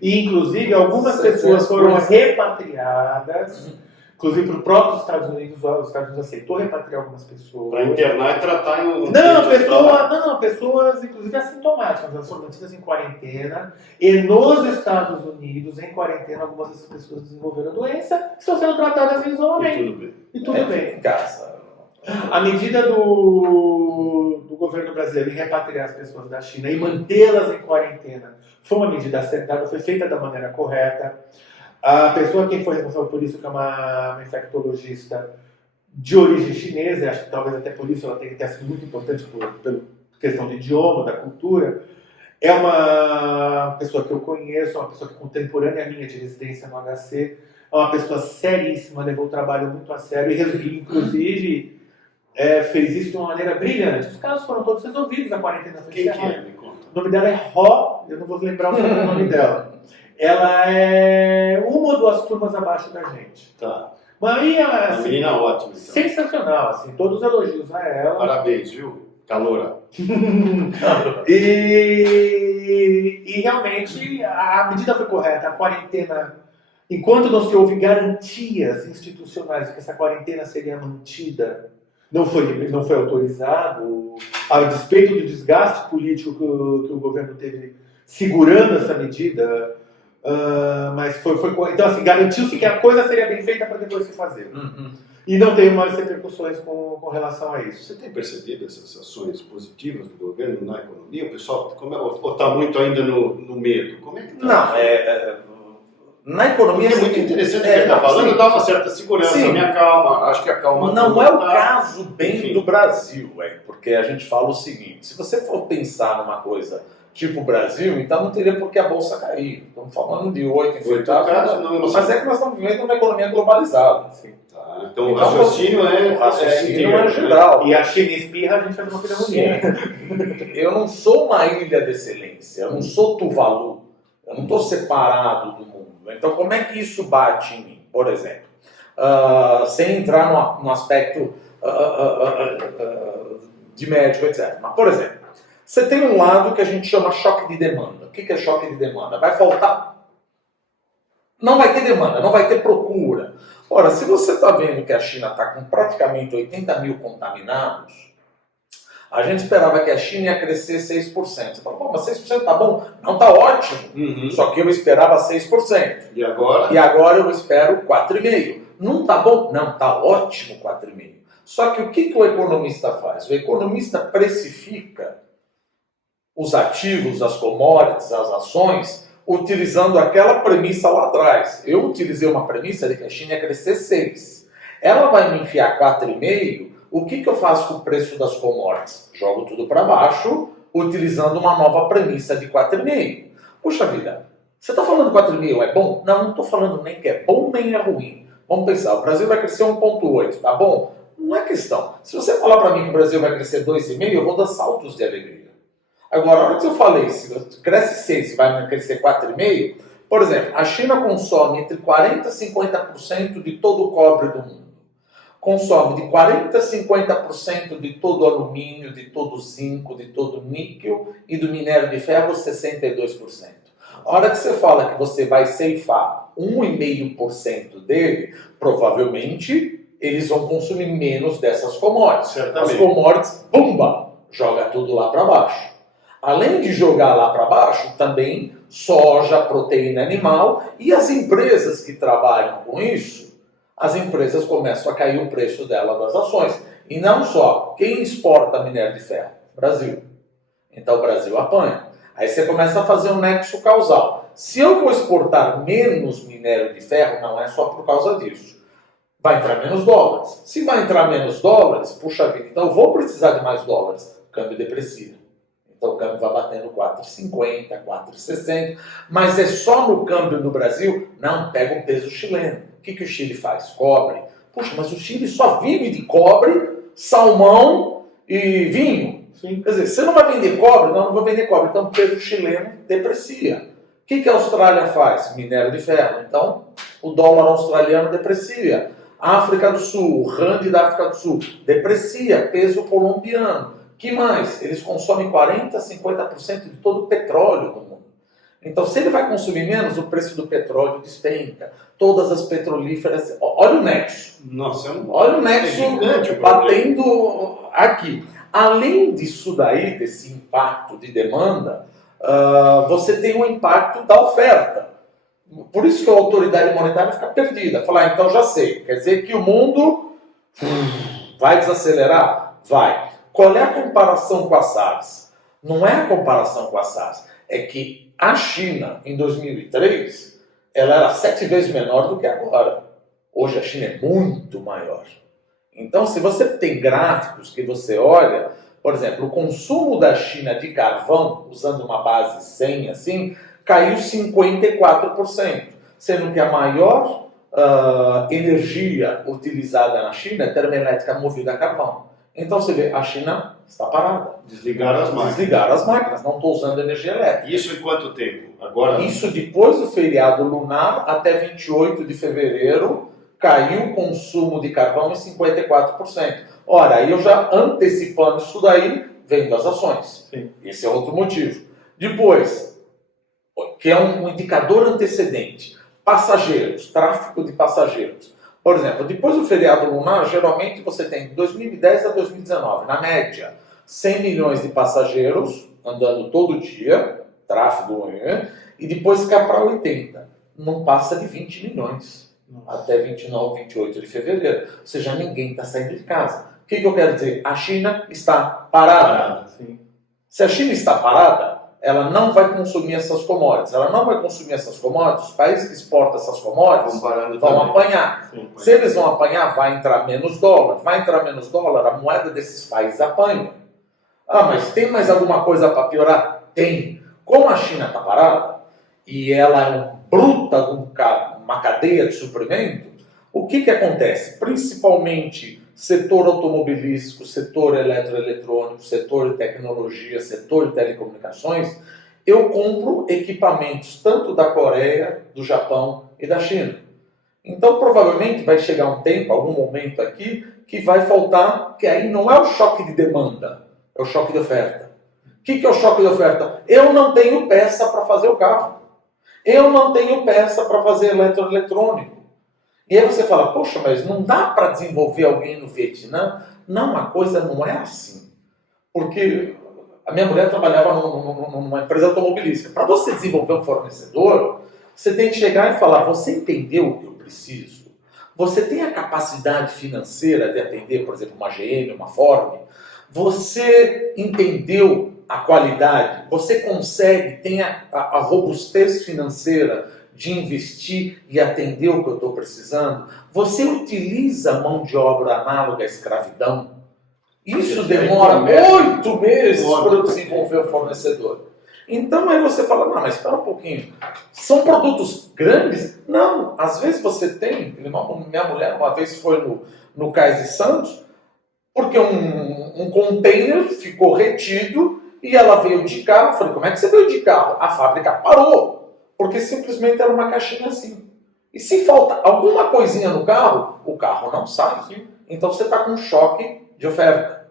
E, inclusive, algumas pessoas foram repatriadas, inclusive para os próprios Estados Unidos. Os Estados Unidos aceitou repatriar algumas pessoas. Para internar e tratar em um... Pessoas, inclusive, assintomáticas. Elas foram mantidas em quarentena. E nos Estados Unidos, em quarentena, algumas dessas pessoas desenvolveram a doença e estão sendo tratadas em isolamento. E tudo bem. Em casa. A medida do governo brasileiro em repatriar as pessoas da China e mantê-las em quarentena foi uma medida acertada, foi feita da maneira correta. A pessoa que foi responsável por isso, que é uma infectologista de origem chinesa, acho que talvez até por isso ela tenha sido muito importante pela questão do idioma, da cultura, é uma pessoa que eu conheço, uma pessoa que é contemporânea à minha de residência no HC, é uma pessoa seríssima, levou o trabalho muito a sério e, inclusive, fez isso de uma maneira brilhante. Os casos foram todos resolvidos, a quarentena foi encerrada. Quem que é? Me conta. O nome dela é Ró, eu não vou lembrar o nome dela. Ela é uma ou duas turmas abaixo da gente. Tá. Mas aí ela é Uma menina ótima. Então. sensacional, assim, todos os elogios a ela. Parabéns, viu? Caloura. E realmente a medida foi correta. A quarentena, enquanto não se houve garantias institucionais de que essa quarentena seria mantida, não foi autorizado, a despeito do desgaste político que o governo teve segurando essa medida, mas então assim, garantiu-se que a coisa seria bem feita para depois se fazer. E não teve mais repercussões com relação a isso. Você tem percebido essas ações positivas do governo na economia? O pessoal ou está muito ainda no medo? Como é que está? Não, na economia... É muito interessante o que ele está falando, dá uma certa segurança, sim. Me acalma, acho que acalma. Não é o caso bem Enfim. do Brasil, porque a gente fala o seguinte, se você for pensar numa coisa tipo Brasil, então não teria por que a Bolsa cair. Estamos falando de 8 infectados, mas é que nós estamos vivendo uma economia globalizada. Assim. Tá, então o raciocínio é geral. E a China espirra, a gente faz uma coisa ruim. Eu não sou uma ilha de excelência, eu não sou Tuvalu, eu não estou separado do mundo. Então, como é que isso bate em mim? Por exemplo, sem entrar no aspecto de médico, etc. Mas, por exemplo, você tem um lado que a gente chama choque de demanda. O que é choque de demanda? Vai faltar... Não vai ter demanda, não vai ter procura. Ora, se você está vendo que a China está com praticamente 80 mil contaminados, a gente esperava que a China ia crescer 6%. Você fala, pô, mas 6% tá bom? Não, tá ótimo. Só que eu esperava 6%. E agora? E agora eu espero 4,5%. Não tá bom? Não, tá ótimo 4,5%. Só que o que o economista faz? O economista precifica os ativos, as commodities, as ações, utilizando aquela premissa lá atrás. Eu utilizei uma premissa de que a China ia crescer 6%. Ela vai me enfiar 4,5%. O que eu faço com o preço das commodities? Jogo tudo para baixo, utilizando uma nova premissa de 4,5%. Puxa vida, você está falando 4,5% é bom? Não estou falando nem que é bom nem é ruim. Vamos pensar, o Brasil vai crescer 1,8%, tá bom? Não é questão. Se você falar para mim que o Brasil vai crescer 2,5%, eu vou dar saltos de alegria. Agora, a hora que eu falei, se cresce 6% e vai crescer 4,5%, por exemplo, a China consome entre 40% e 50% de todo o cobre do mundo. Consome de 40% a 50% de todo o alumínio, de todo o zinco, de todo o níquel e do minério de ferro, 62%. A hora que você fala que você vai ceifar 1,5% dele, provavelmente eles vão consumir menos dessas commodities. Certamente. As commodities, pumba, joga tudo lá para baixo. Além de jogar lá para baixo, também soja, proteína animal e as empresas que trabalham com isso, as empresas começam a cair o preço dela das ações. E não só, quem exporta minério de ferro? Brasil. Então o Brasil apanha. Aí você começa a fazer um nexo causal. Se eu vou exportar menos minério de ferro, não é só por causa disso. Vai entrar menos dólares. Se vai entrar menos dólares, puxa vida, então eu vou precisar de mais dólares. O câmbio deprecia. Então o câmbio vai batendo 4,50, 4,60. Mas é só no câmbio do Brasil? Não, pega o peso chileno. O que o Chile faz? Cobre. Puxa, mas o Chile só vive de cobre, salmão e vinho. Sim. Quer dizer, você não vai vender cobre? Não vou vender cobre. Então o peso chileno deprecia. O que a Austrália faz? Minério de ferro. Então o dólar australiano deprecia. África do Sul, o rand da África do Sul deprecia. Peso colombiano. Que mais? Eles consomem 40%, 50% de todo o petróleo do mundo. Então, se ele vai consumir menos, o preço do petróleo despenca. Todas as petrolíferas... Olha o nexo. Nossa, Olha o nexo gigante o batendo aqui. Além disso daí, desse impacto de demanda, você tem um impacto da oferta. Por isso que a autoridade monetária fica perdida. Falar, então já sei. Quer dizer que o mundo vai desacelerar? Vai. Qual é a comparação com a SARS? Não é a comparação com a SARS. É que a China, em 2003, ela era 7 vezes menor do que agora. Hoje a China é muito maior. Então, se você tem gráficos que você olha, por exemplo, o consumo da China de carvão, usando uma base 100 assim, caiu 54%, sendo que a maior energia utilizada na China é termoelétrica movida a carvão. Então você vê, a China está parada. Desligaram as máquinas. Desligaram as máquinas, não estou usando energia elétrica. Isso em quanto tempo? Agora? Isso depois do feriado lunar, até 28 de fevereiro, caiu o consumo de carvão em 54%. Ora, aí eu já antecipando isso daí, vendo as ações. Sim. Esse é outro motivo. Depois, que é um indicador antecedente, passageiros, tráfego de passageiros. Por exemplo, depois do feriado lunar, geralmente você tem de 2010 a 2019, na média, 100 milhões de passageiros andando todo dia, tráfego, e depois cai para 80. Não passa de 20 milhões. Até 29, 28 de fevereiro. Ou seja, ninguém está saindo de casa. O que eu quero dizer? A China está parada. Sim. Se a China está parada, ela não vai consumir essas commodities. Ela não vai consumir essas commodities, os países que exportam essas commodities vão apanhar. Sim. Se eles vão apanhar, vai entrar menos dólar. Vai entrar menos dólar, a moeda desses países apanha. Ah, mas tem mais alguma coisa para piorar? Tem. Como a China está parada, e ela é um bruta, uma cadeia de suprimento, o que acontece? Principalmente setor automobilístico, setor eletroeletrônico, setor de tecnologia, setor de telecomunicações, eu compro equipamentos tanto da Coreia, do Japão e da China. Então, provavelmente vai chegar um tempo, algum momento aqui, que vai faltar, que aí não é o choque de demanda, é o choque de oferta. O que é o choque de oferta? Eu não tenho peça para fazer o carro. Eu não tenho peça para fazer eletroeletrônico. E aí você fala, poxa, mas não dá para desenvolver alguém no Vietnã? Não, a coisa não é assim. Porque a minha mulher trabalhava numa empresa automobilística. Para você desenvolver um fornecedor, você tem que chegar e falar, você entendeu o que eu preciso? Você tem a capacidade financeira de atender, por exemplo, uma GM, uma Ford? Você entendeu a qualidade? Você consegue, tem a robustez financeira de investir e atender o que eu estou precisando? Você utiliza mão de obra análoga à escravidão? Isso demora 8 meses para eu desenvolver o fornecedor. Então aí você fala, não, mas espera um pouquinho. São produtos grandes? Não, às vezes você tem. Minha mulher uma vez foi no Cais de Santos, porque um container ficou retido e ela veio de carro. Eu falei, como é que você veio de carro? A fábrica parou. Porque simplesmente era uma caixinha assim. E se falta alguma coisinha no carro, o carro não sai. Então você está com um choque de oferta.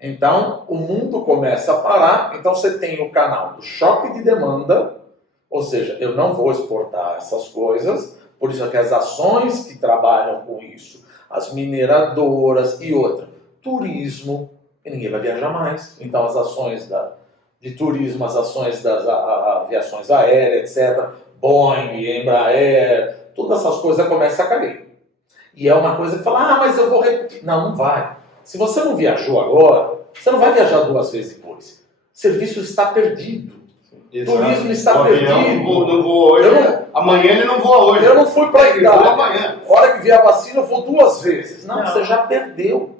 Então o mundo começa a parar. Então você tem o canal do choque de demanda, ou seja, eu não vou exportar essas coisas, por isso é que as ações que trabalham com isso, as mineradoras e outra, turismo, e ninguém vai viajar mais. Então as ações de turismo, as ações das aviações aéreas, etc., Boeing, Embraer, todas essas coisas começam a cair. E é uma coisa que fala, mas eu vou repetir. Não, não vai. Se você não viajou agora, você não vai viajar 2 vezes depois. O serviço está perdido. Exato. Turismo está O avião perdido. não voa hoje. Amanhã ele não voa hoje. Eu não fui para a Ele voa Itália. amanhã. A hora que vier a vacina, eu vou 2 vezes. Não, Não. você já perdeu.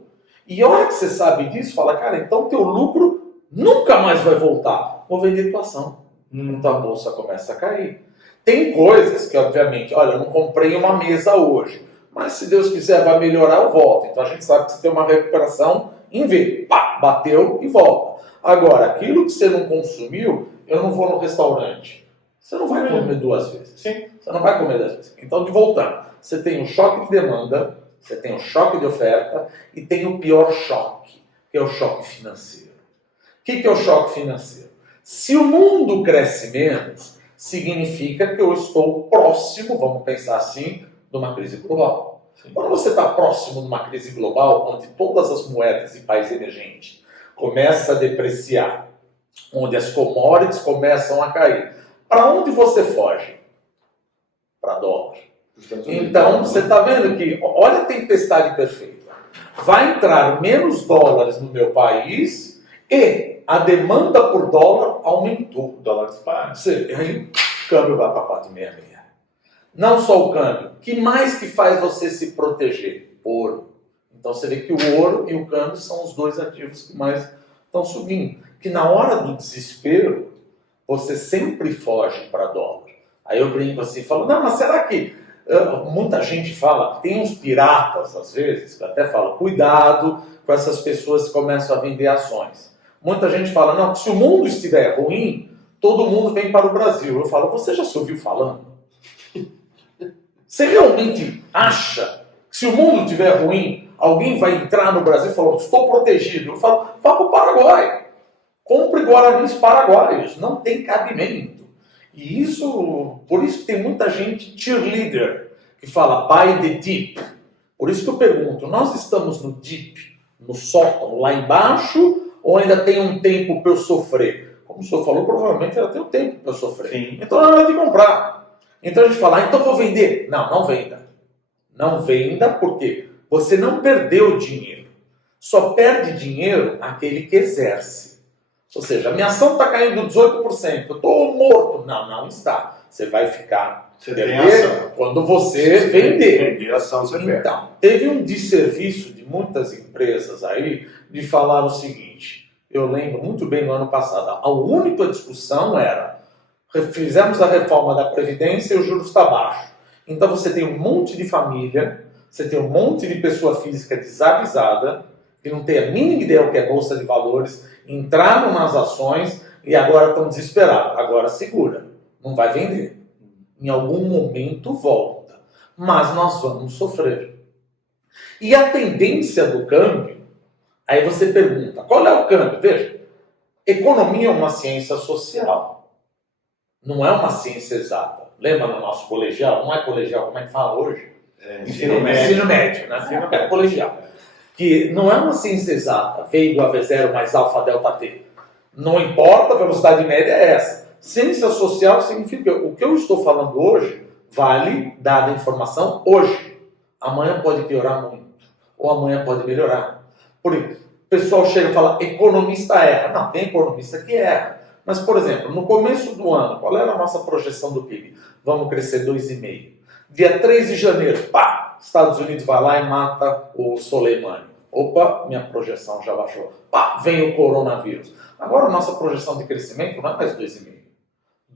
E a hora que você sabe disso, fala, cara, então teu lucro nunca mais vai voltar. Vou vender tua ação. Então a bolsa começa a cair. Tem coisas que, obviamente, olha, eu não comprei uma mesa hoje, mas se Deus quiser vai melhorar, eu volto. Então a gente sabe que você tem uma recuperação em V. Pá, bateu e volta. Agora, aquilo que você não consumiu, eu não vou no restaurante. Você não vai comer 2 vezes. Sim. Você não vai comer 2 vezes. Então, de voltando, você tem o choque de demanda, você tem o choque de oferta e tem o pior choque, que é o choque financeiro. O que é o choque financeiro? Se o mundo cresce menos, significa que eu estou próximo, vamos pensar assim, de uma crise global. Quando você está próximo de uma crise global, onde todas as moedas de país emergente começam a depreciar, onde as commodities começam a cair, para onde você foge? Para dólar. Então, você está vendo que, olha a tempestade perfeita. Vai entrar menos dólares no meu país e a demanda por dólar aumentou. O dólar dispara. Aí o câmbio vai para 4,66. Não só o câmbio. O que mais que faz você se proteger? Ouro. Então você vê que o ouro e o câmbio são os 2 ativos que mais estão subindo. Que na hora do desespero, você sempre foge para dólar. Aí eu brinco assim, falo, não, mas será que... muita gente fala, tem uns piratas às vezes, que até falam, cuidado com essas pessoas que começam a vender ações. Muita gente fala, não, se o mundo estiver ruim, todo mundo vem para o Brasil. Eu falo, você já se ouviu falando? Você realmente acha que se o mundo estiver ruim, alguém vai entrar no Brasil e falar, estou protegido? Eu falo, vá para o Paraguai. Compre guaranis paraguaios. Não tem cabimento. E isso, por isso que tem muita gente cheerleader, que fala, buy the deep. Por isso que eu pergunto, nós estamos no deep, no sótão, lá embaixo, ou ainda tem um tempo para eu sofrer? Como o senhor falou, provavelmente ainda tem um tempo para eu sofrer. Sim. Então é hora de comprar. Então a gente fala, então vou vender. Não, não venda. Não venda porque você não perdeu dinheiro. Só perde dinheiro aquele que exerce. Ou seja, a minha ação está caindo 18%. Eu estou morto. Não, não está. Você vai ficar Você tem perder ação. quando você vender. Vender ação, você perde. Então, teve um desserviço de muitas empresas aí de falar o seguinte, eu lembro muito bem no ano passado, a única discussão era, fizemos a reforma da Previdência e o juros está baixo. Então você tem um monte de família, você tem um monte de pessoa física desavisada, que não tem a mínima ideia o que é Bolsa de Valores, entraram nas ações e agora estão desesperados. Agora segura, não vai vender. Em algum momento volta. Mas nós vamos sofrer. E a tendência do câmbio, aí você pergunta, qual é o câmbio? Veja, economia é uma ciência social. Não é uma ciência exata. Lembra no nosso colegial? Não é colegial, como é que fala hoje? Ensino médio. Ensino médio, né? É colegial. Que não é uma ciência exata. V igual a V0 mais alfa delta T. Não importa, a velocidade média é essa. Ciência social significa que o que eu estou falando hoje vale dada a informação hoje. Amanhã pode piorar muito. Ou amanhã pode melhorar. Por isso, o pessoal chega e fala, economista erra. Não, tem economista que erra. Mas, por exemplo, no começo do ano, qual era a nossa projeção do PIB? Vamos crescer 2,5%. Dia 3 de janeiro, pá, Estados Unidos vai lá e mata o Soleimani. Opa, minha projeção já baixou. Pá, vem o coronavírus. Agora a nossa projeção de crescimento não é mais 2,5%.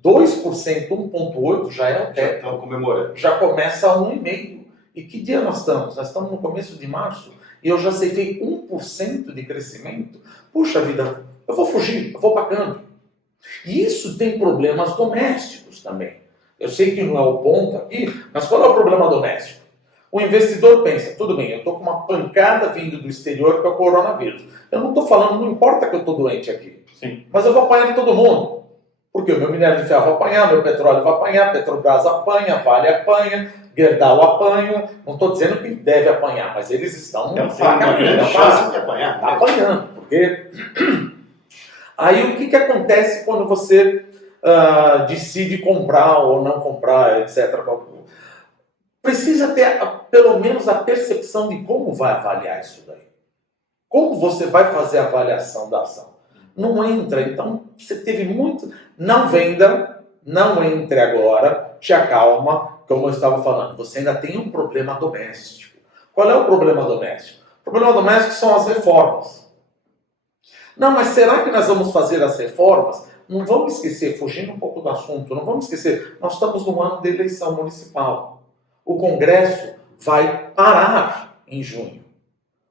2%, 1,8% já é o Já teto. estão comemorando. Já começa a 1,5%. E que dia nós estamos? Nós estamos no começo de março. E eu já aceitei 1% de crescimento. Puxa vida, eu vou fugir, eu vou para câmbio. E isso tem problemas domésticos também. Eu sei que não é o ponto aqui, mas qual é o problema doméstico? O investidor pensa, tudo bem, eu estou com uma pancada vindo do exterior que é o coronavírus. Eu não estou falando, não importa que eu estou doente aqui. Sim. Mas eu vou apanhar de todo mundo. Porque o meu minério de ferro vai apanhar, meu petróleo vai apanhar, Petrobras apanha, Vale apanha, Gerdau apanha. Não estou dizendo que deve apanhar, mas eles estão Tem uma grande chance de apanhar. Está apanhando, porque... Aí o que acontece quando você decide comprar ou não comprar, etc. Precisa ter pelo menos a percepção de como vai avaliar isso daí. Como você vai fazer a avaliação da ação. Não entra, então você teve muito... Não venda, não entre agora, te acalma, como eu estava falando, você ainda tem um problema doméstico. Qual é o problema doméstico? O problema doméstico são as reformas. Não, mas será que nós vamos fazer as reformas? Não vamos esquecer, fugindo um pouco do assunto, não vamos esquecer, nós estamos no ano de eleição municipal. O Congresso vai parar em junho.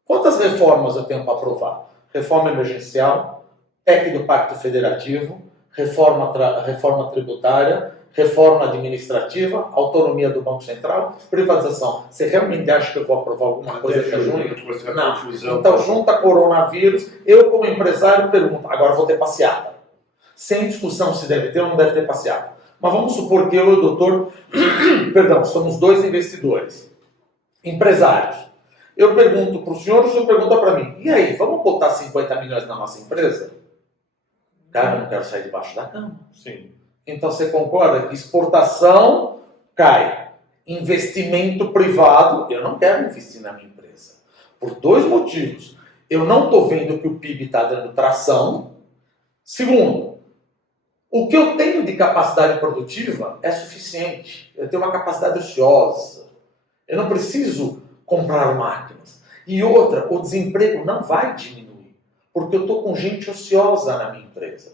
Quantas reformas eu tenho para aprovar? Reforma emergencial, PEC do Pacto Federativo, reforma tributária, reforma administrativa, autonomia do Banco Central, privatização. Você realmente acha que eu vou aprovar alguma coisa até junho? Não. Então, junta coronavírus. Eu, como empresário, pergunto, agora vou ter passeata. Sem discussão se deve ter ou não deve ter passeata. Mas vamos supor que eu e o doutor, somos dois investidores, empresários. Eu pergunto para o senhor pergunta para mim, e aí, vamos botar 50 milhões na nossa empresa? Cara, eu não quero sair debaixo da cama. Sim. Então você concorda que exportação cai, investimento privado, eu não quero investir na minha empresa. Por dois motivos. Eu não estou vendo que o PIB está dando tração. Segundo, o que eu tenho de capacidade produtiva é suficiente. Eu tenho uma capacidade ociosa. Eu não preciso comprar máquinas. E outra, o desemprego não vai diminuir, porque eu estou com gente ociosa na minha empresa.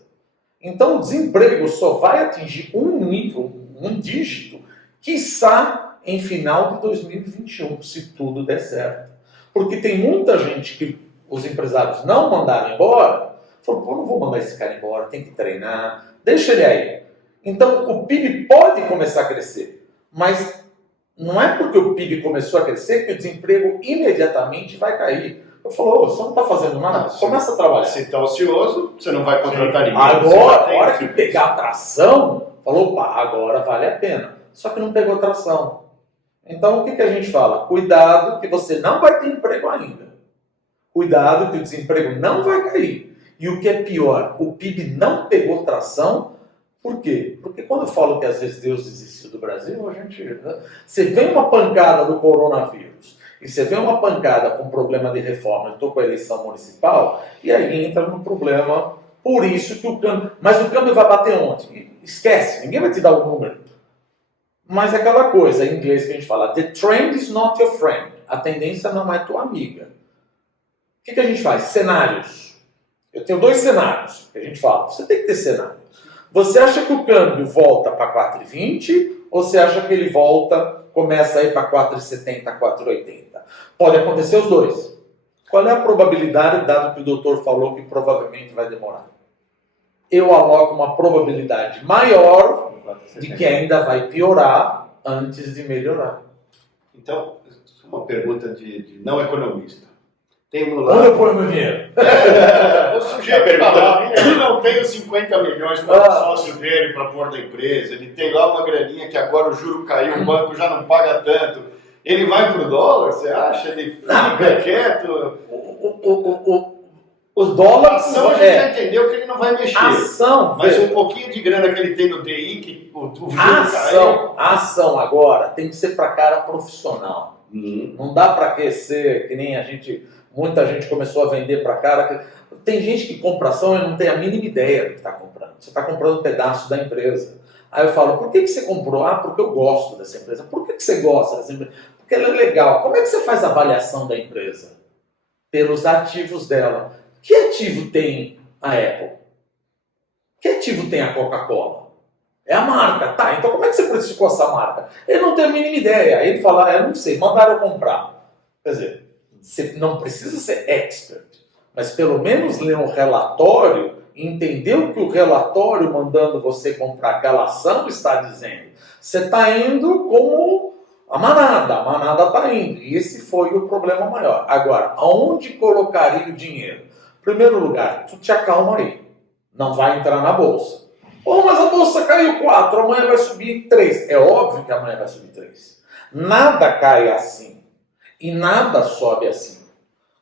Então o desemprego só vai atingir um nível, um dígito, quiçá em final de 2021, se tudo der certo. Porque tem muita gente que os empresários não mandaram embora, falou, pô, não vou mandar esse cara embora, tem que treinar, deixa ele aí. Então o PIB pode começar a crescer, mas não é porque o PIB começou a crescer que o desemprego imediatamente vai cair. Eu falo, você não está fazendo nada? Começa a trabalhar. Se está ocioso, você não vai contratar ninguém. Agora, a hora que pegar a tração, falou, opa, agora vale a pena. Só que não pegou tração. Então, o que a gente fala? Cuidado que você não vai ter emprego ainda. Cuidado que o desemprego não vai cair. E o que é pior, o PIB não pegou tração. Por quê? Porque quando eu falo que às vezes Deus desistiu do Brasil, a gente... Você vem uma pancada do coronavírus, e você vê uma pancada com problema de reforma, eu estou com a eleição municipal, e aí entra no problema, por isso que o câmbio... Mas o câmbio vai bater onde? Esquece, ninguém vai te dar o número. Mas é aquela coisa, em inglês que a gente fala, the trend is not your friend. A tendência não é tua amiga. O que a gente faz? Cenários. Eu tenho dois cenários que a gente fala. Você tem que ter cenário. Você acha que o câmbio volta para 4,20 ou você acha que ele começa a ir para 4,70, 4,80? Pode acontecer os dois. Qual é a probabilidade, dado que o doutor falou que provavelmente vai demorar? Eu aloco uma probabilidade maior de que ainda vai piorar antes de melhorar. Então, uma pergunta de não economista. Tem um lá... Onde eu ponho meu dinheiro? O sujeito fala, ele não tem os 50 milhões para o sócio dele para pôr na empresa, ele tem lá uma graninha que agora o juro caiu, o banco já não paga tanto. Ele vai para o dólar, você acha? Ele fica quieto? Os dólares... A ação a gente já entendeu que ele não vai mexer. Ação, mas um pouquinho de grana que ele tem no DI, que o juro caiu... A ação agora tem que ser para cara profissional. Não dá para ser que nem muita gente começou a vender para cara. Tem gente que compra ação e não tem a mínima ideia do que está comprando. Você está comprando um pedaço da empresa. Aí eu falo, por que você comprou? Ah, porque eu gosto dessa empresa. Por que você gosta dessa empresa? Porque ela é legal. Como é que você faz a avaliação da empresa? Pelos ativos dela. Que ativo tem a Apple? Que ativo tem a Coca-Cola? É a marca. Tá, então como é que você precificou essa marca? Ele não tem a mínima ideia. Aí ele fala, eu não sei, mandaram eu comprar. Quer dizer, você não precisa ser expert, mas pelo menos ler um relatório e entender o que o relatório mandando você comprar aquela ação está dizendo. Você está indo como a manada está indo. E esse foi o problema maior. Agora, aonde colocaria o dinheiro? Em primeiro lugar, tu te acalma aí. Não vai entrar na bolsa. Oh, mas a bolsa caiu 4, amanhã vai subir 3. É óbvio que amanhã vai subir 3. Nada cai assim. E nada sobe assim.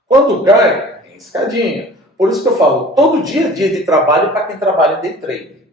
Quando cai, tem escadinha. Por isso que eu falo, todo dia é dia de trabalho para quem trabalha em day trade.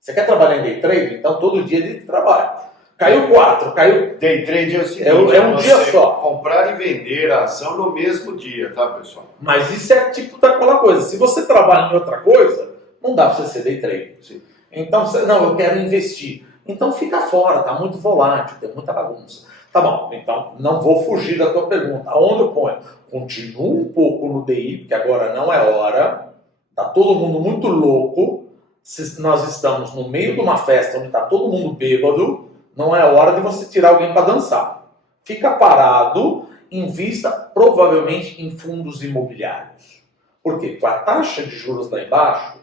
Você quer trabalhar em day trade? Então todo dia é dia de trabalho. Caiu 4, caiu... Day trade é o seguinte, é um dia só. Comprar e vender a ação no mesmo dia, tá, pessoal? Mas isso é tipo daquela coisa. Se você trabalha em outra coisa, não dá para você ser day trade. Sim. Então, não, eu quero investir. Então fica fora, tá muito volátil, tem muita bagunça. Tá bom, então não vou fugir da tua pergunta. Aonde eu ponho? Continuo um pouco no DI, porque agora não é hora. Tá todo mundo muito louco. Se nós estamos no meio de uma festa onde tá todo mundo bêbado, não é hora de você tirar alguém para dançar. Fica parado invista provavelmente em fundos imobiliários. Por quê? Com a taxa de juros lá embaixo,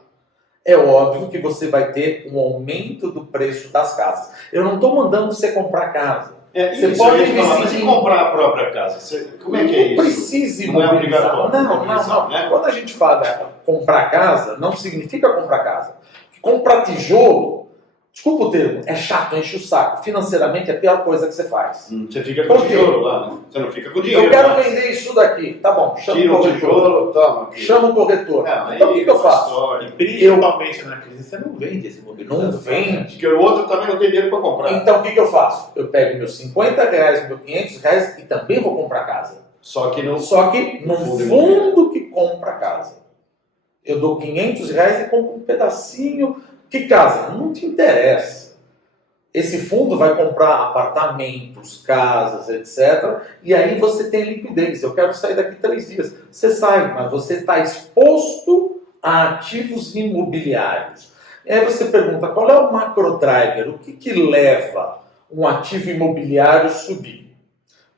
é óbvio que você vai ter um aumento do preço das casas. Eu não estou mandando você comprar casa. Você pode investir em comprar a própria casa. Como é que é isso? Não precisa Não é imobilizar. obrigatório. Não. Né? Quando a gente fala comprar casa, não significa comprar casa. Comprar tijolo, desculpa o termo, é chato, enche o saco. Financeiramente é a pior coisa que você faz. Você fica com o tijolo lá, né? Você não fica com o dinheiro. Eu quero vender isso daqui. Tá bom, chama Tira o o corretor. tijolo, toma aqui. Chama o corretor. Não, Então o que eu faço? História. E principalmente na crise, você não vende esse imobilizado. Não vende. Porque o outro também não tem dinheiro para comprar. Então o que eu faço? Eu pego meus R$50, meus R$500 e também vou comprar casa. Só que não. Só que no fundo que compra casa. Eu dou R$500 e compro um pedacinho. Que casa? Não te interessa. Esse fundo vai comprar apartamentos, casas, etc. E aí você tem liquidez. Eu quero sair daqui 3 dias. Você sai, mas você está exposto a ativos imobiliários. E aí você pergunta, qual é o macro driver? O que leva um ativo imobiliário a subir?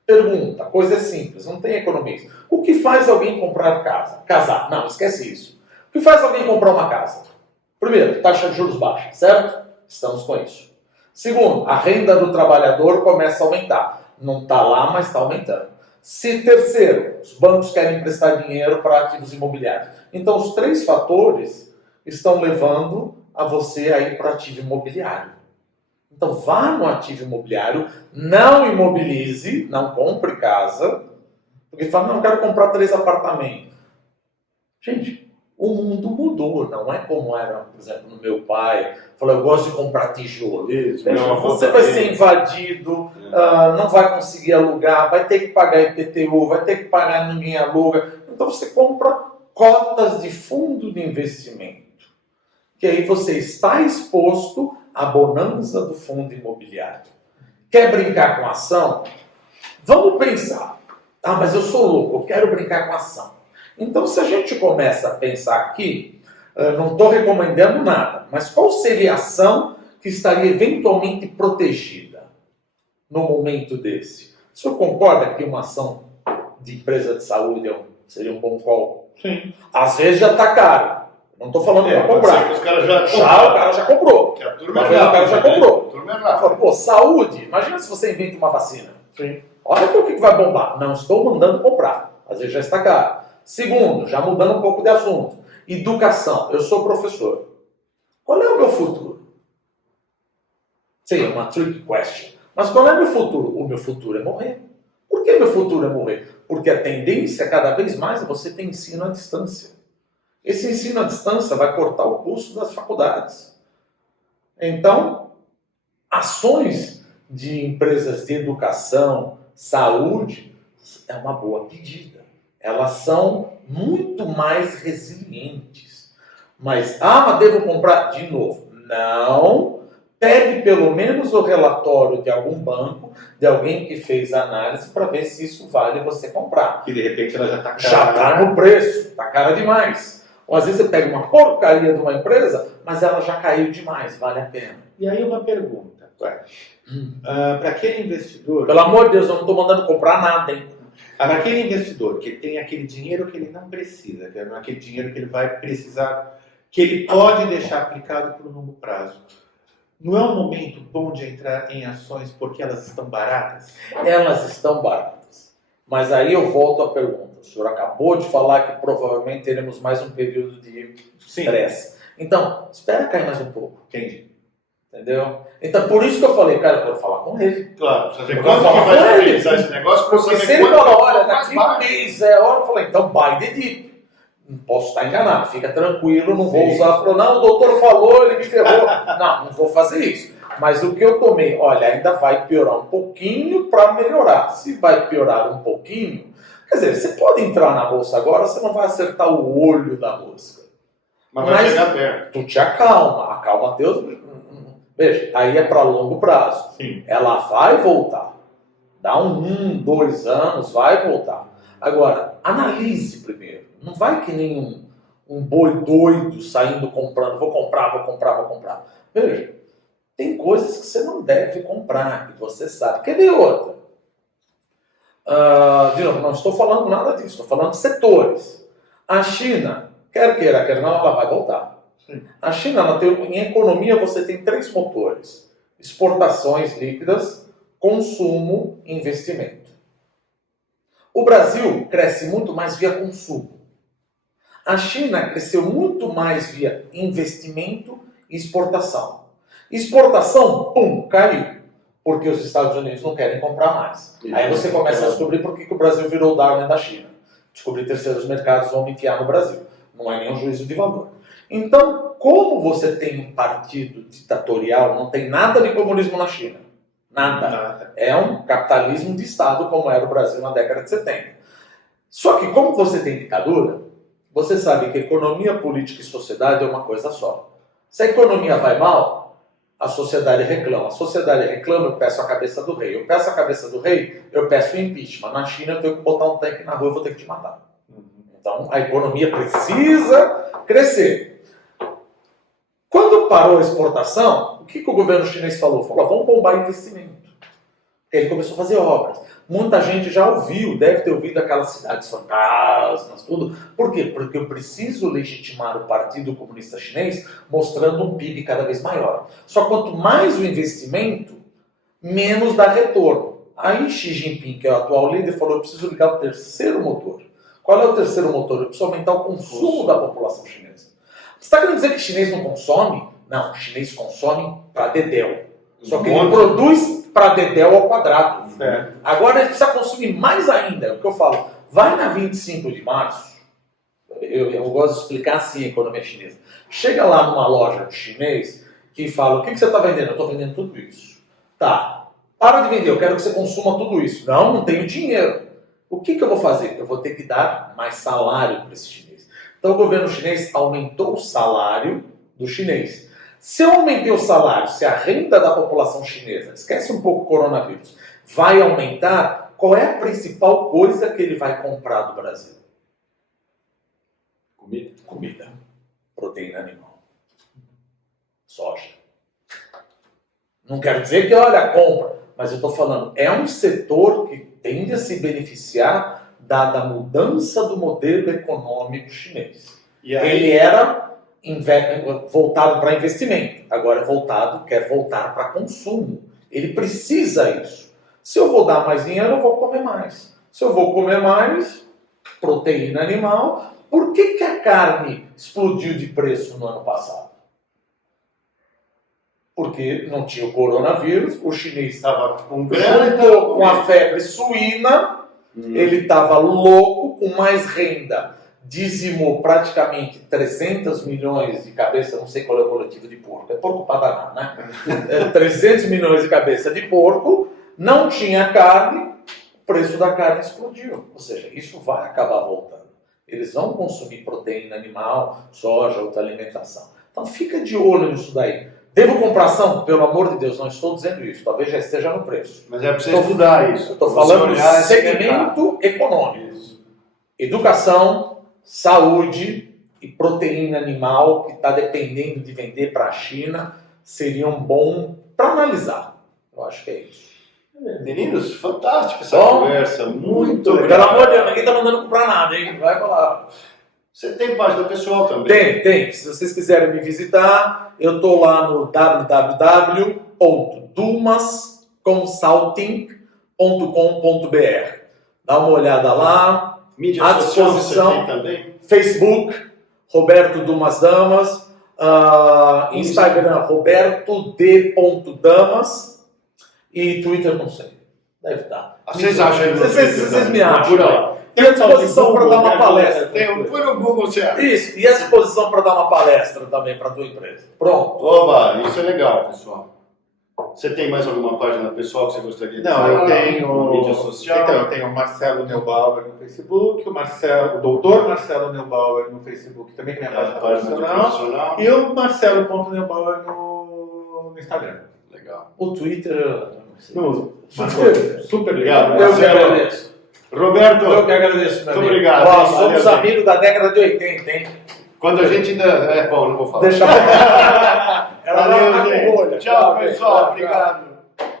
Pergunta, coisa simples, não tem economista. O que faz alguém comprar casa? Casar. Não, esquece isso. O que faz alguém comprar uma casa? Primeiro, taxa de juros baixa, certo? Estamos com isso. Segundo, a renda do trabalhador começa a aumentar. Não está lá, mas está aumentando. Terceiro, os bancos querem emprestar dinheiro para ativos imobiliários. Então, os 3 fatores estão levando a você a ir para o ativo imobiliário. Então, vá no ativo imobiliário, não imobilize, não compre casa, porque fala, não, eu quero comprar 3 apartamentos. Gente, o mundo mudou, não é como era, por exemplo, no meu pai. Falou, eu gosto de comprar tijolo. Isso, você vai ser invadido, não vai conseguir alugar, vai ter que pagar IPTU, vai ter que pagar, ninguém aluga. Então você compra cotas de fundo de investimento. Que aí você está exposto à bonança do fundo imobiliário. Quer brincar com ação? Vamos pensar. Ah, mas eu sou louco, eu quero brincar com ação. Então, se a gente começa a pensar aqui, não estou recomendando nada, mas qual seria a ação que estaria eventualmente protegida no momento desse? O senhor concorda que uma ação de empresa de saúde seria um bom call? Sim. Às vezes já está caro. Não estou falando para comprar. Que os caras já o cara já comprou. Que a turma O cara já comprou. A turma é rápida. Fala, pô, saúde. Imagina se você inventa uma vacina. Sim. Olha o que vai bombar. Não estou mandando comprar. Às vezes já está caro. Segundo, já mudando um pouco de assunto. Educação. Eu sou professor. Qual é o meu futuro? Sim, é uma trick question. Mas qual é o meu futuro? O meu futuro é morrer. Por que meu futuro é morrer? Porque a tendência, cada vez mais, é você ter ensino à distância. Esse ensino à distância vai cortar o custo das faculdades. Então, ações de empresas de educação, saúde, é uma boa pedida. Elas são muito mais resilientes. Mas devo comprar de novo? Não. Pegue pelo menos o relatório de algum banco, de alguém que fez análise, para ver se isso vale você comprar. Que de repente ela já está cara. Já está no preço, está cara demais. Ou às vezes você pega uma porcaria de uma empresa, mas ela já caiu demais, vale a pena. E aí uma pergunta. Para aquele investidor... Pelo amor de Deus, eu não estou mandando comprar nada, hein? Para aquele investidor que tem aquele dinheiro que ele não precisa, que é aquele dinheiro que ele vai precisar, que ele pode deixar aplicado por um longo prazo, não é um momento bom de entrar em ações porque elas estão baratas? Elas estão baratas. Mas aí eu volto à pergunta. O senhor acabou de falar que provavelmente teremos mais um período de estresse. Então, espera cair mais um pouco. Entendi. Entendeu? Então, por isso que eu falei, cara, eu quero falar com ele. Claro, você vê quanto que vai realizar esse negócio para Porque saber se ele quanto falar, olha, mais daqui um mês é hora, eu falei, então buy the dip. Não posso estar enganado, fica tranquilo, não vou usar. Falou, não, o doutor falou, ele me ferrou. Não vou fazer isso. Mas o que eu tomei, olha, ainda vai piorar um pouquinho para melhorar. Se vai piorar um pouquinho, quer dizer, você pode entrar na bolsa agora, você não vai acertar o olho da mosca. Mas vai chegar perto. Tu te acalma Deus. Veja, aí é para longo prazo. Sim. Ela vai voltar. Dá 2 anos, vai voltar. Agora, analise primeiro. Não vai que nem um boi doido saindo comprando. Vou comprar. Veja, tem coisas que você não deve comprar, que você sabe. Quer ver outra? De novo, não estou falando nada disso, estou falando de setores. A China, quer queira, quer não, ela vai voltar. Sim. A China, ela tem, em economia, você tem 3 motores: exportações líquidas, consumo e investimento. O Brasil cresce muito mais via consumo. A China cresceu muito mais via investimento e exportação. Exportação, pum, caiu. Porque os Estados Unidos não querem comprar mais. Aí você começa a descobrir por que o Brasil virou o Darwin da China. Descobrir terceiros mercados vão enfiar no Brasil. Não é nenhum juízo de valor. Então, como você tem um partido ditatorial, não tem nada de comunismo na China. Nada. É um capitalismo de Estado, como era o Brasil na década de 70. Só que, como você tem ditadura, você sabe que economia, política e sociedade é uma coisa só. Se a economia vai mal, a sociedade reclama. A sociedade reclama, eu peço a cabeça do rei. Eu peço a cabeça do rei, eu peço o impeachment. Na China, eu tenho que botar um tanque na rua, eu vou ter que te matar. Então, a economia precisa crescer. Quando parou a exportação, o que o governo chinês falou? Falou, vamos bombar investimento. Ele começou a fazer obras. Muita gente já ouviu, deve ter ouvido aquelas cidades fantasmas, tudo. Por quê? Porque eu preciso legitimar o Partido Comunista Chinês mostrando um PIB cada vez maior. Só quanto mais o investimento, menos dá retorno. Aí Xi Jinping, que é o atual líder, falou, eu preciso ligar o terceiro motor. Qual é o terceiro motor? Eu preciso aumentar o consumo da população chinesa. Você está querendo dizer que o chinês não consome? Não, o chinês consome para dedéu. Só que ele produz para dedéu ao quadrado. É. Agora ele precisa consumir mais ainda. É o que eu falo. Vai na 25 de março. Eu gosto de explicar assim a economia chinesa. Chega lá numa loja de chinês que fala, o que você está vendendo? Eu estou vendendo tudo isso. Tá. Para de vender, eu quero que você consuma tudo isso. Não tenho dinheiro. O que eu vou fazer? Eu vou ter que dar mais salário para esse chinês. Então o governo chinês aumentou o salário do chinês. Se eu aumentei o salário, se a renda da população chinesa, esquece um pouco o coronavírus, vai aumentar, qual é a principal coisa que ele vai comprar do Brasil? Comida. Proteína animal. Soja. Não quero dizer que, olha, compra, mas eu estou falando, é um setor que tende a se beneficiar da mudança do modelo econômico chinês. E aí, ele era voltado para investimento, agora quer voltar para consumo. Ele precisa isso. Se eu vou dar mais dinheiro, eu vou comer mais. Se eu vou comer mais, proteína animal. Por que a carne explodiu de preço no ano passado? Porque não tinha o coronavírus, o chinês estava com junto com a febre suína, ele estava louco, com mais renda. Dizimou praticamente 300 milhões de cabeça, não sei qual é o coletivo de porco, é porco para danar, né? 300 milhões de cabeça de porco, não tinha carne, o preço da carne explodiu. Ou seja, isso vai acabar voltando. Eles vão consumir proteína animal, soja, outra alimentação. Então fica de olho nisso daí. Devo comprar ação? Pelo amor de Deus, não estou dizendo isso. Talvez já esteja no preço. Mas é preciso estudar isso. Estou falando de segmento econômico. Isso. Educação, saúde e proteína animal que está dependendo de vender para a China seriam bom para analisar. Eu acho que é isso. Meninos, fantástica essa Bom, conversa. Muito Pelo legal. amor de Deus, ninguém está mandando comprar nada, hein? Vai falar. Você tem página pessoal também? Tem. Se vocês quiserem me visitar, eu estou lá no www.dumasconsulting.com.br. Dá uma olhada lá. Mídia à social você disposição. tem também? Facebook, Roberto Dumas Damas. Instagram, Roberto D.Damas. E Twitter, não sei. Deve estar. Vocês acham aí no Vocês Twitter, me né? acham. Por aí. E à disposição para dar uma palestra. Põe no Google, você acha? Isso, e à disposição para dar uma palestra também para a tua empresa. Pronto. Oba, isso é legal, pessoal. Você tem mais alguma página pessoal que você gostaria de Não, eu tenho. Mídia social? Então, eu tenho o Marcelo Neubauer no Facebook, o doutor Marcelo Neubauer no Facebook, também que é minha a página de profissional, profissional. e o Marcelo.neubauer no Instagram. Legal. O Twitter, eu não sei. Super Legal. legal. Eu que agradeço. Roberto, Eu que agradeço, meu muito amigo. obrigado. Ó, Valeu, somos gente. amigos da década de 80, hein? quando a gente ainda... É bom, não vou falar. Deixa. Ela vai Valeu, na gente. rolha. Tchau, gente. pessoal. Tchau. Obrigado.